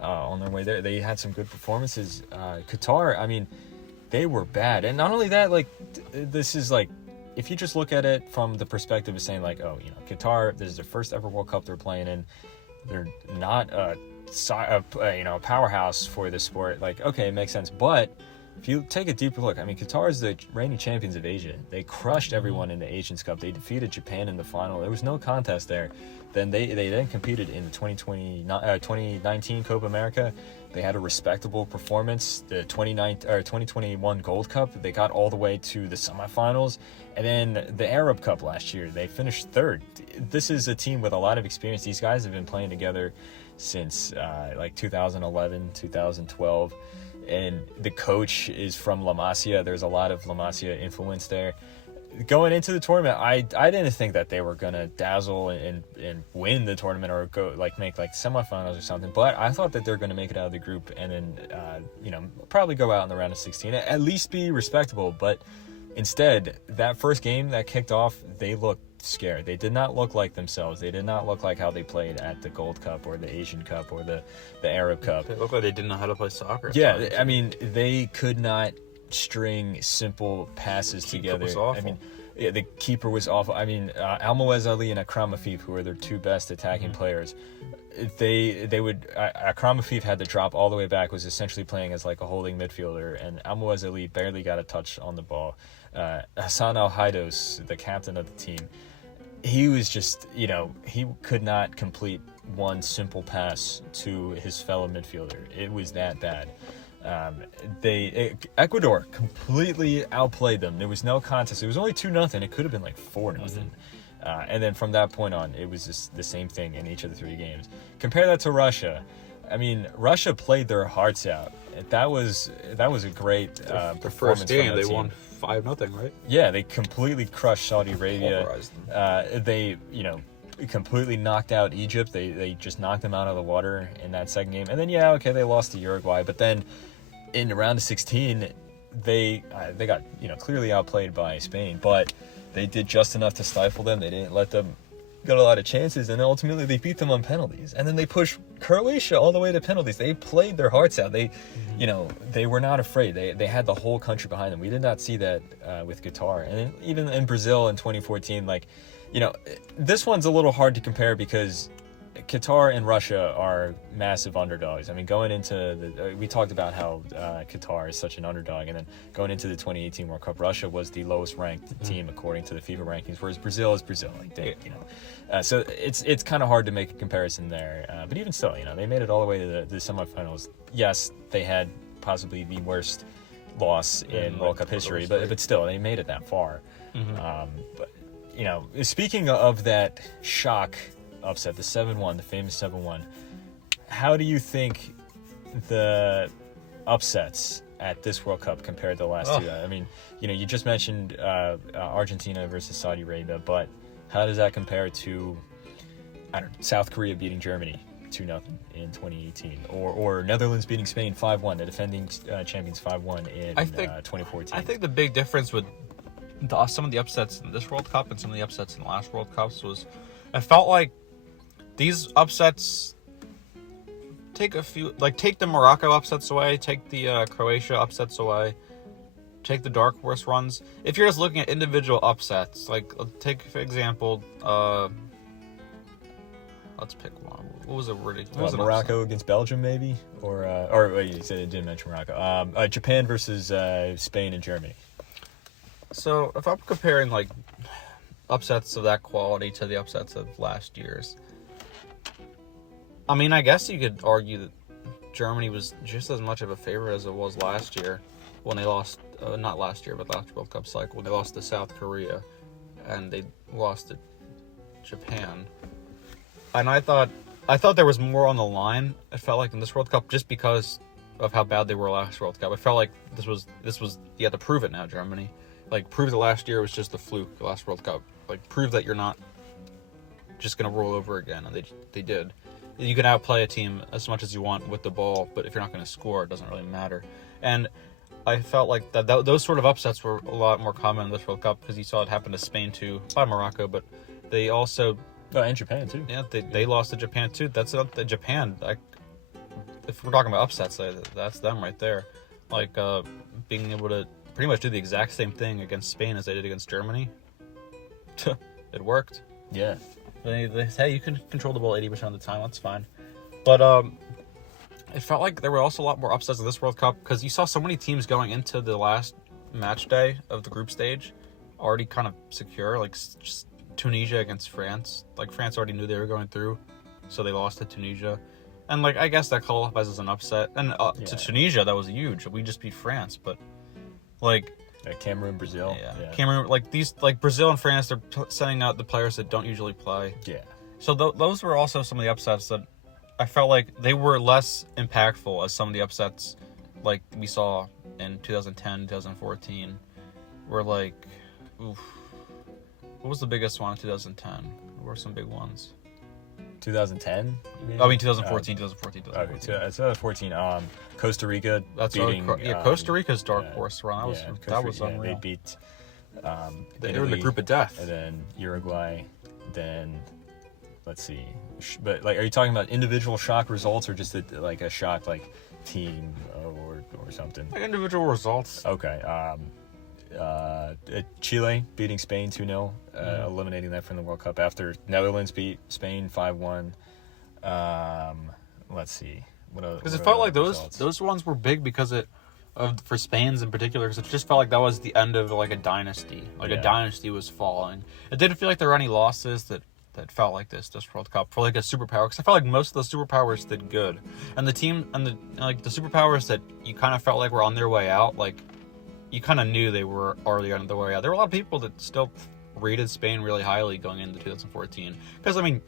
on their way there. They had some good performances. Qatar, I mean, they were bad, and not only that, like this is like, if you just look at it from the perspective of saying like, oh, Qatar, this is their first ever World Cup they're playing in. They're not a powerhouse for this sport. Like, okay, it makes sense. But if you take a deeper look, I mean, Qatar is the reigning champions of Asia. They crushed everyone in the Asians Cup. They defeated Japan in the final. There was no contest there. Then they then competed in the 2019 Copa America. They had a respectable performance. The 2021 Gold Cup, they got all the way to the semifinals. And then the Arab Cup last year, they finished third. This is a team with a lot of experience. These guys have been playing together since 2011, 2012. And the coach is from La Masia. There's a lot of La Masia influence there. going into the tournament, I didn't think that they were gonna dazzle and win the tournament or go make semifinals or something. But I thought that they're gonna make it out of the group and then probably go out in the round of 16, at least be respectable. But instead, that first game that kicked off, they looked scared. They did not look like themselves. They did not look like how they played at the Gold Cup or the Asian Cup or the Arab Cup. They looked like they didn't know how to play soccer. Yeah, I mean, they could not string simple passes together. Was awful. I mean, yeah, the keeper was awful. I mean, Almoez Ali and Akram Afif, who are their two best attacking players, they would Akram Afif had to drop all the way back, was essentially playing as like a holding midfielder, and Almoez Ali barely got a touch on the ball. Hassan Al Haidos, the captain of the team, he was just, he could not complete one simple pass to his fellow midfielder. It was that bad. Ecuador completely outplayed them. There was no contest. It was only 2-0. It could have been like 4-0. And then from that point on, it was just the same thing in each of the three games. Compare that to Russia. I mean, Russia played their hearts out. That was a great the performance. first game from the they team. won 5-0, right? Yeah, they completely crushed Saudi Arabia. Pulverized They completely knocked out Egypt. They just knocked them out of the water in that second game. And then they lost to Uruguay, but then in the round of 16, they got clearly outplayed by Spain, but they did just enough to stifle them. They didn't let them get a lot of chances, and ultimately they beat them on penalties. And then they pushed Croatia all the way to penalties. They played their hearts out. They they were not afraid. They had the whole country behind them. We did not see that with Qatar. And then even in Brazil in 2014, this one's a little hard to compare because Qatar and Russia are massive underdogs. I mean, going into we talked about how Qatar is such an underdog, and then going into the 2018 World Cup, Russia was the lowest ranked team according to the FIFA rankings, whereas Brazil is Brazil. So it's kind of hard to make a comparison there. But even still, they made it all the way to the semifinals. Yes, they had possibly the worst loss in World Cup history, but still, they made it that far. But speaking of that shock upset, the 7-1, the famous 7-1, how do you think the upsets at this World Cup compared to the last two? I mean, you just mentioned Argentina versus Saudi Arabia, but how does that compare to, South Korea beating Germany 2-0 in 2018, or Netherlands beating Spain 5-1, the defending champions 5-1 in 2014? I think the big difference with some of the upsets in this World Cup and some of the upsets in the last World Cups was, I felt like these upsets take the Morocco upsets away, take the Croatia upsets away, take the dark horse runs. If you're just looking at individual upsets, take for example, let's pick one. What was it? Morocco against Belgium, maybe, or wait, you said it didn't mention Morocco. Japan versus Spain and Germany. So if I'm comparing upsets of that quality to the upsets of last year's, I mean, I guess you could argue that Germany was just as much of a favorite as it was last year when they lost, not last year, but last World Cup cycle, when they lost to South Korea and they lost to Japan. And I thought there was more on the line, it felt like, in this World Cup, just because of how bad they were last World Cup. I felt like this was you had to prove it now, Germany. Prove that last year was just a fluke, the last World Cup. Prove that you're not just going to roll over again, and they did. You can outplay a team as much as you want with the ball, but if you're not going to score, it doesn't really matter. And I felt like that those sort of upsets were a lot more common in this World Cup, because you saw it happen to Spain too, by Morocco, but they also... and Japan too. Yeah, they lost to Japan too. That's Japan. If we're talking about upsets, that's them right there. Being able to pretty much do the exact same thing against Spain as they did against Germany. It worked. Yeah. They say you can control the ball 80% of the time. That's fine. But it felt like there were also a lot more upsets in this World Cup, because you saw so many teams going into the last match day of the group stage already kind of secure. Just Tunisia against France. France already knew they were going through, so they lost to Tunisia. And I guess that qualifies as an upset. And to Tunisia, that was huge. We just beat France, but Cameroon, Brazil. Yeah. Cameroon, Brazil and France, they're sending out the players that don't usually play. Yeah. So those were also some of the upsets that I felt like they were less impactful as some of the upsets we saw in 2010, 2014. Were oof. What was the biggest one in 2010? What were some big ones? 2010? I mean, 2014, 2014. Okay, 2014. Costa Rica That's beating. Costa Rica's dark horse run. That was yeah, unreal. They beat. They were in the group of death. And then Uruguay. Then, let's see. But like, are you talking about individual shock results or just a shock like team or something? Like individual results. Okay. Chile beating Spain 2-0, eliminating them from the World Cup after Netherlands beat Spain 5-1. Let's see. Because it felt like those ones were big because for Spain's in particular, because it just felt like that was the end of like a dynasty. A dynasty was falling. It didn't feel like there were any losses that felt like this World Cup for like a superpower, because I felt like most of the superpowers did good, and the team and the superpowers that you kind of felt like were on their way out, like you kind of knew they were already on their way out. There were a lot of people that still rated Spain really highly going into 2014, because I mean,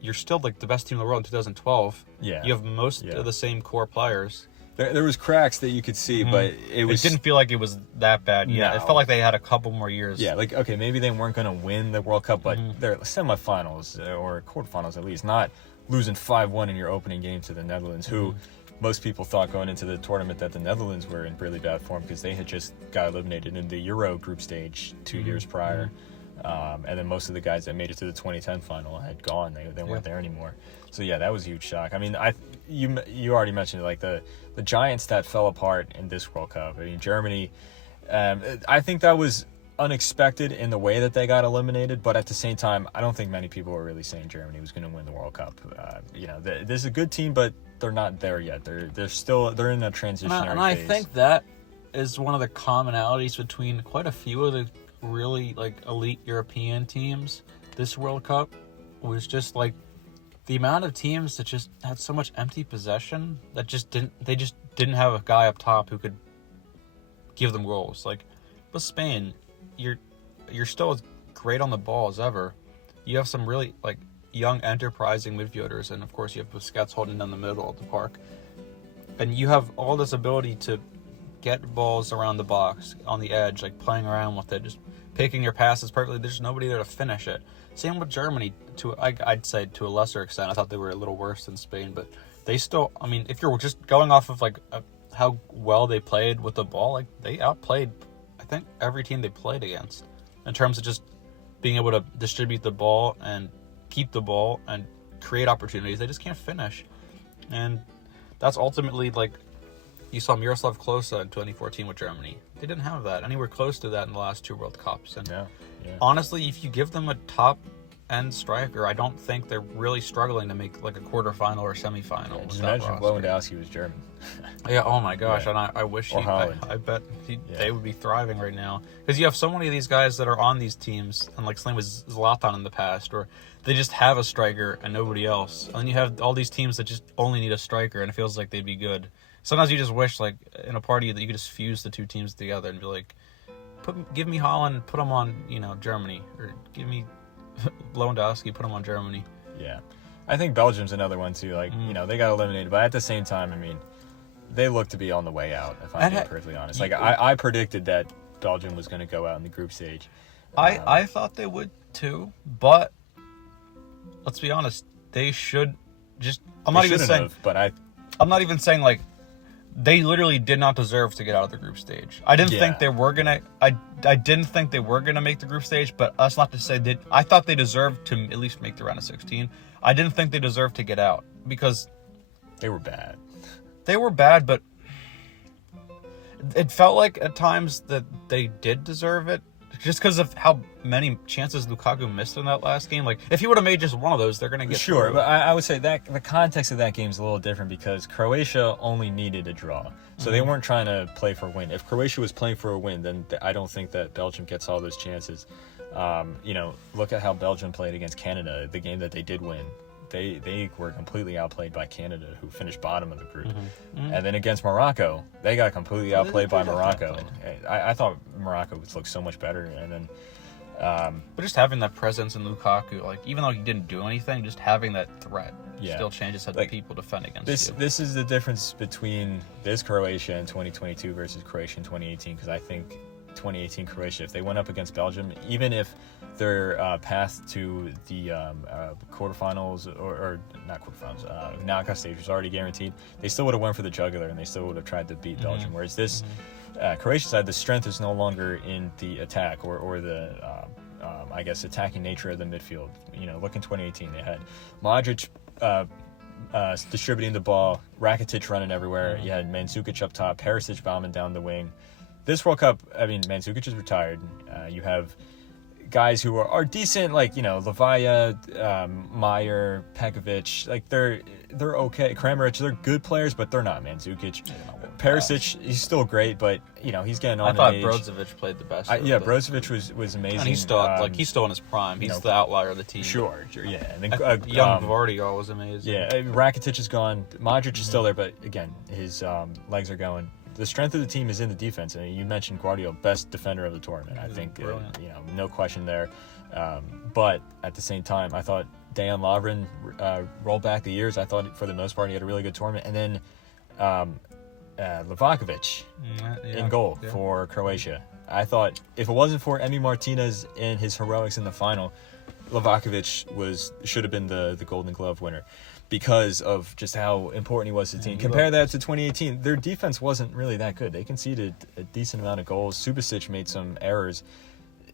you're still like the best team in the world in 2012. Yeah, you have most of the same core players. There was cracks that you could see, but it didn't feel like it was that bad. Yeah, no. It felt like they had a couple more years. Yeah, like, okay, maybe they weren't going to win the World Cup, but they're semifinals or quarterfinals at least, not losing 5-1 in your opening game to the Netherlands, who most people thought going into the tournament that the Netherlands were in really bad form because they had just got eliminated in the Euro group stage 2 years prior. And then most of the guys that made it to the 2010 final had gone. They weren't there anymore. So yeah, that was a huge shock. I mean, you already mentioned it, like the giants that fell apart in this World Cup. I mean, Germany, I think that was unexpected in the way that they got eliminated, but at the same time, I don't think many people were really saying Germany was going to win the World Cup. There's a good team, but they're not there yet. They're in a transitionary phase. And I think that is one of the commonalities between quite a few of the really like elite European teams this World Cup was just like the amount of teams that just had so much empty possession that they just didn't have a guy up top who could give them goals. Like with Spain, you're still as great on the ball as ever. You have some really like young enterprising midfielders, and of course you have Busquets holding down the middle of the park, and you have all this ability to get balls around the box on the edge, like playing around with it, just picking your passes perfectly. There's nobody there to finish it. Same with Germany, I'd say to a lesser extent. I thought they were a little worse than Spain, but they still, I mean, if you're just going off of like how well they played with the ball, like they outplayed, I think, every team they played against in terms of just being able to distribute the ball and keep the ball and create opportunities. They just can't finish. And that's ultimately like, you saw Miroslav Klose in 2014 with Germany. They didn't have that anywhere close to that in the last two World Cups. And honestly, if you give them a top-end striker, I don't think they're really struggling to make like a quarterfinal or semifinal. Yeah, just imagine if Lewandowski was German. Yeah, oh my gosh, and I wish I bet they would be thriving right now. Because you have so many of these guys that are on these teams, and like same with Zlatan in the past, or they just have a striker and nobody else. And then you have all these teams that just only need a striker, and it feels like they'd be good. Sometimes you just wish, like, in a party that you could just fuse the two teams together and be like, give me Holland, put them on, Germany. Or give me Lewandowski, put him on Germany. Yeah. I think Belgium's another one, too. Like, they got eliminated. But at the same time, I mean, they look to be on the way out, if I'm being perfectly honest. Like, I predicted that Belgium was going to go out in the group stage. I thought they would, too. But, let's be honest, they should just... I'm not even saying, like, they literally did not deserve to get out of the group stage. I didn't think they were gonna. I didn't think they were gonna make the group stage. But that's not to say that I thought they deserved to at least make the round of 16. I didn't think they deserved to get out because they were bad. They were bad, but it felt like at times that they did deserve it. Just because of how many chances Lukaku missed in that last game. Like, if he would have made just one of those, they're going to get Sure, through. But I would say that the context of that game is a little different because Croatia only needed a draw. So they weren't trying to play for a win. If Croatia was playing for a win, then I don't think that Belgium gets all those chances. Look at how Belgium played against Canada, the game that they did win. They were completely outplayed by Canada, who finished bottom of the group. And then against Morocco, they got completely outplayed by Morocco. I thought Morocco would look so much better. And then, but just having that presence in Lukaku, like even though he didn't do anything, just having that threat still changes how the people defend against you. This is the difference between this Croatia in 2022 versus Croatia in 2018, because I think 2018 Croatia. If they went up against Belgium, even if their path to the quarterfinals or not quarterfinals, knockout stage was already guaranteed, they still would have went for the jugular and they still would have tried to beat Belgium. Whereas this Croatia side, the strength is no longer in the attack or the I guess attacking nature of the midfield. Look in 2018, they had Modric distributing the ball, Rakitic running everywhere. You had Mandzukic up top, Perisic bombing down the wing. This World Cup, I mean, Mandzukic is retired. You have guys who are decent, like Lavaya, Meyer, Pekovic. Like they're okay. Kramaric, they're good players, but they're not Mandzukic. Perisic, he's still great, but he's getting on. I thought in age. Brozovic played the best. Brozovic was amazing. And he's still in his prime. He's the outlier of the team. Sure, yeah. And then, young Vardy was amazing. Yeah, Rakitic is gone. Modric is still there, but again, his legs are going. The strength of the team is in the defense. And you mentioned Guardiola, best defender of the tournament. I think, no question there. But at the same time, I thought Dejan Lovren rolled back the years. I thought for the most part he had a really good tournament. And then Livakovic in goal for Croatia. I thought if it wasn't for Emi Martinez and his heroics in the final, Livakovic should have been the Golden Glove winner because of just how important he was to the team. Compare that to 2018. Their defense wasn't really that good. They conceded a decent amount of goals. Subasic made some errors.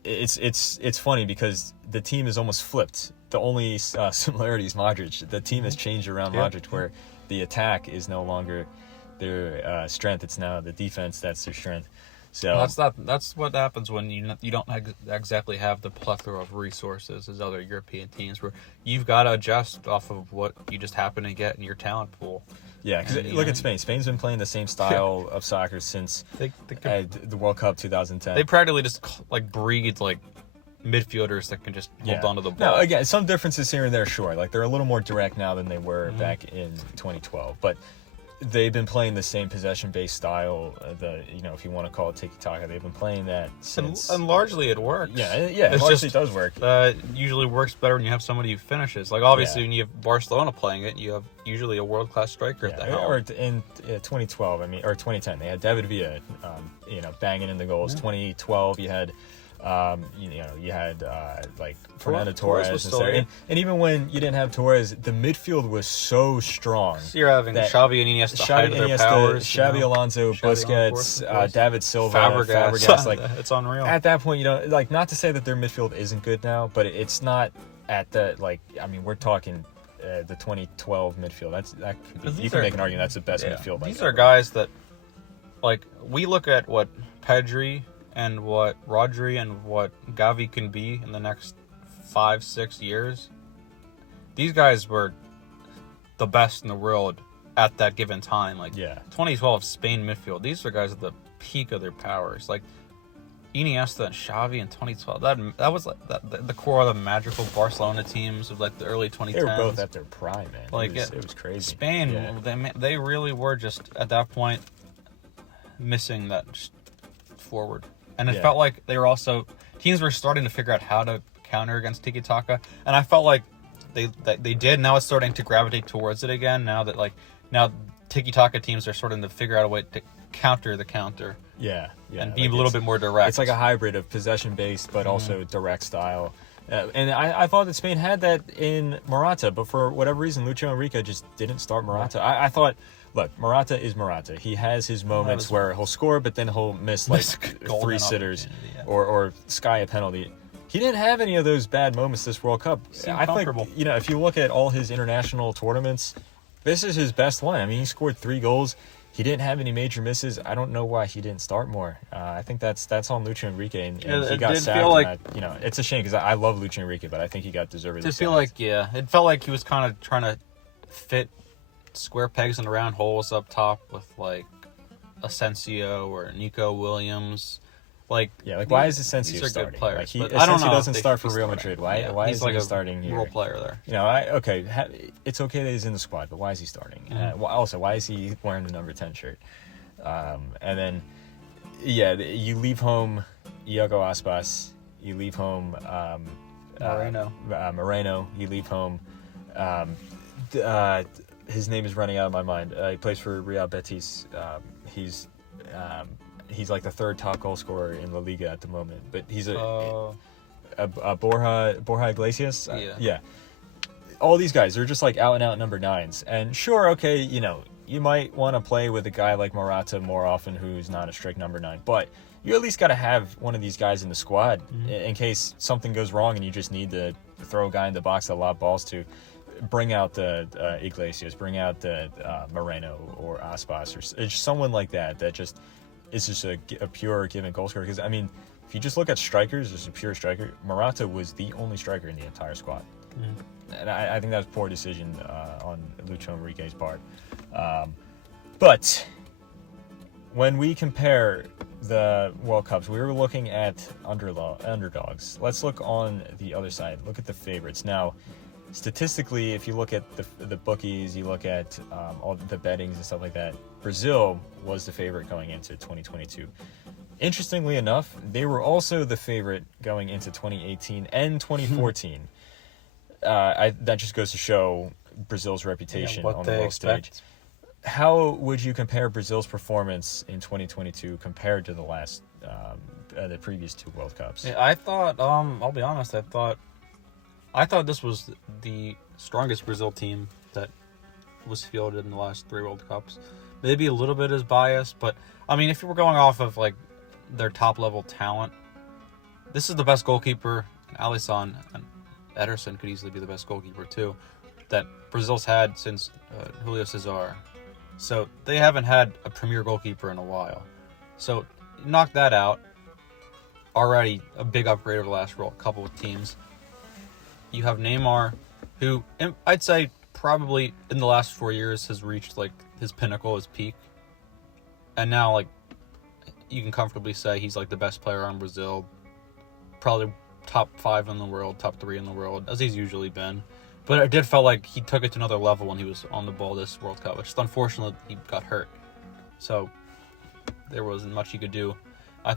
It's funny because the team is almost flipped. The only similarity is Modric. The team has changed around Modric, where the attack is no longer their strength. It's now the defense that's their strength. So that's what happens when you don't exactly have the plethora of resources as other European teams, where you've got to adjust off of what you just happen to get in your talent pool. Yeah, because look at Spain. Spain's been playing the same style of soccer since the World Cup 2010. They practically just breed midfielders that can just hold onto the ball. Now, again, some differences here and there, sure. Like they're a little more direct now than they were back in 2012, but they've been playing the same possession-based style. If you want to call it tiki-taka, they've been playing that since. And largely it works. Yeah, it largely does work. Usually works better when you have somebody who finishes. Like obviously, when you have Barcelona playing it, you have usually a world-class striker at the helm. Or in 2012, or 2010, they had David Villa, banging in the goals. 2012, you had. You had Fernando Torres was still there. And even when you didn't have Torres, the midfield was so strong. So you're having Xavi and Iniesta hide their powers. Xavi Alonso, Busquets, David Silva, Fabregas. It's unreal. At that point, not to say that their midfield isn't good now, but it's not at the we're talking the 2012 midfield. You can make an argument that's the best midfield. These are guys that we look at what Pedri and what Rodri and what Gavi can be in the next 5-6 years. These guys were the best in the world at that given time. 2012 Spain midfield. These are guys at the peak of their powers. Iniesta and Xavi in 2012. That was the core of the magical Barcelona teams of the early 2010s. They were both at their prime, man. It was crazy. Spain, they really were just at that point missing that forward. And it felt like they were also teams were starting to figure out how to counter against tiki-taka, and I felt like they did. Now it's starting to gravitate towards it again. Now that now tiki-taka teams are starting to figure out a way to counter the counter. And be a little bit more direct. It's like a hybrid of possession-based, but also direct style. And I thought that Spain had that in Morata, but for whatever reason, Lucho Enrique just didn't start Morata. I thought. Look, Morata is Morata. He has his moments where he'll score, but then he'll miss 3 sitters or sky a penalty. He didn't have any of those bad moments this World Cup. I think, if you look at all his international tournaments, this is his best one. I mean, he scored 3 goals. He didn't have any major misses. I don't know why he didn't start more. I think that's on Lucho Enrique, and he got sacked. It's a shame because I love Lucho Enrique, but I think he got deservedly sacked. It felt like he was kind of trying to fit square pegs in round holes up top with Asensio or Nico Williams. Why is Asensio starting? Good players, I don't know. He doesn't start for Real Madrid. Why is he starting here? Role player there. It's okay that he's in the squad, but why is he starting? Also, why is he wearing the number 10 shirt? And then, you leave home Iago Aspas. You leave home Moreno. You leave home. His name is running out of my mind. He plays for Real Betis. He's he's like the third top goal scorer in La Liga at the moment. But he's a Borja Iglesias. Yeah. All these guys, they're just like out and out number 9s. And sure, okay, you might want to play with a guy like Morata more often who's not a strict number 9, but you at least got to have one of these guys in the squad in case something goes wrong and you just need to throw a guy in the box that lob balls to. Bring out the Iglesias, bring out the Moreno or Aspas or just someone like that just is just a pure given goal scorer. Because, I mean, if you just look at strikers, just a pure striker, Morata was the only striker in the entire squad. And I think that was a poor decision on Lucho Enrique's part. But when we compare the World Cups, we were looking at underdogs. Let's look on the other side. Look at the favorites. Now, statistically, if you look at the bookies, you look at all the bettings and stuff like that, Brazil was the favorite going into 2022. Interestingly enough, they were also the favorite going into 2018 and 2014. That just goes to show Brazil's reputation on the world stage. How would you compare Brazil's performance in 2022 compared to the previous 2 World Cups? Yeah, I thought, I'll be honest, I thought this was the strongest Brazil team that was fielded in the last 3 World Cups. Maybe a little bit is biased, but I mean, if you were going off of like their top level talent, this is the best goalkeeper. Alisson and Ederson could easily be the best goalkeeper too that Brazil's had since Julio Cesar. So they haven't had a premier goalkeeper in a while. So knock that out. Already a big upgrade over the last couple of teams. You have Neymar, who I'd say probably in the last 4 years has reached like his pinnacle, his peak. And now like you can comfortably say he's like the best player on Brazil. Probably top 5 in the world, top 3 in the world, as he's usually been. But it did feel like he took it to another level when he was on the ball this World Cup. It's just unfortunate he got hurt. So there wasn't much he could do.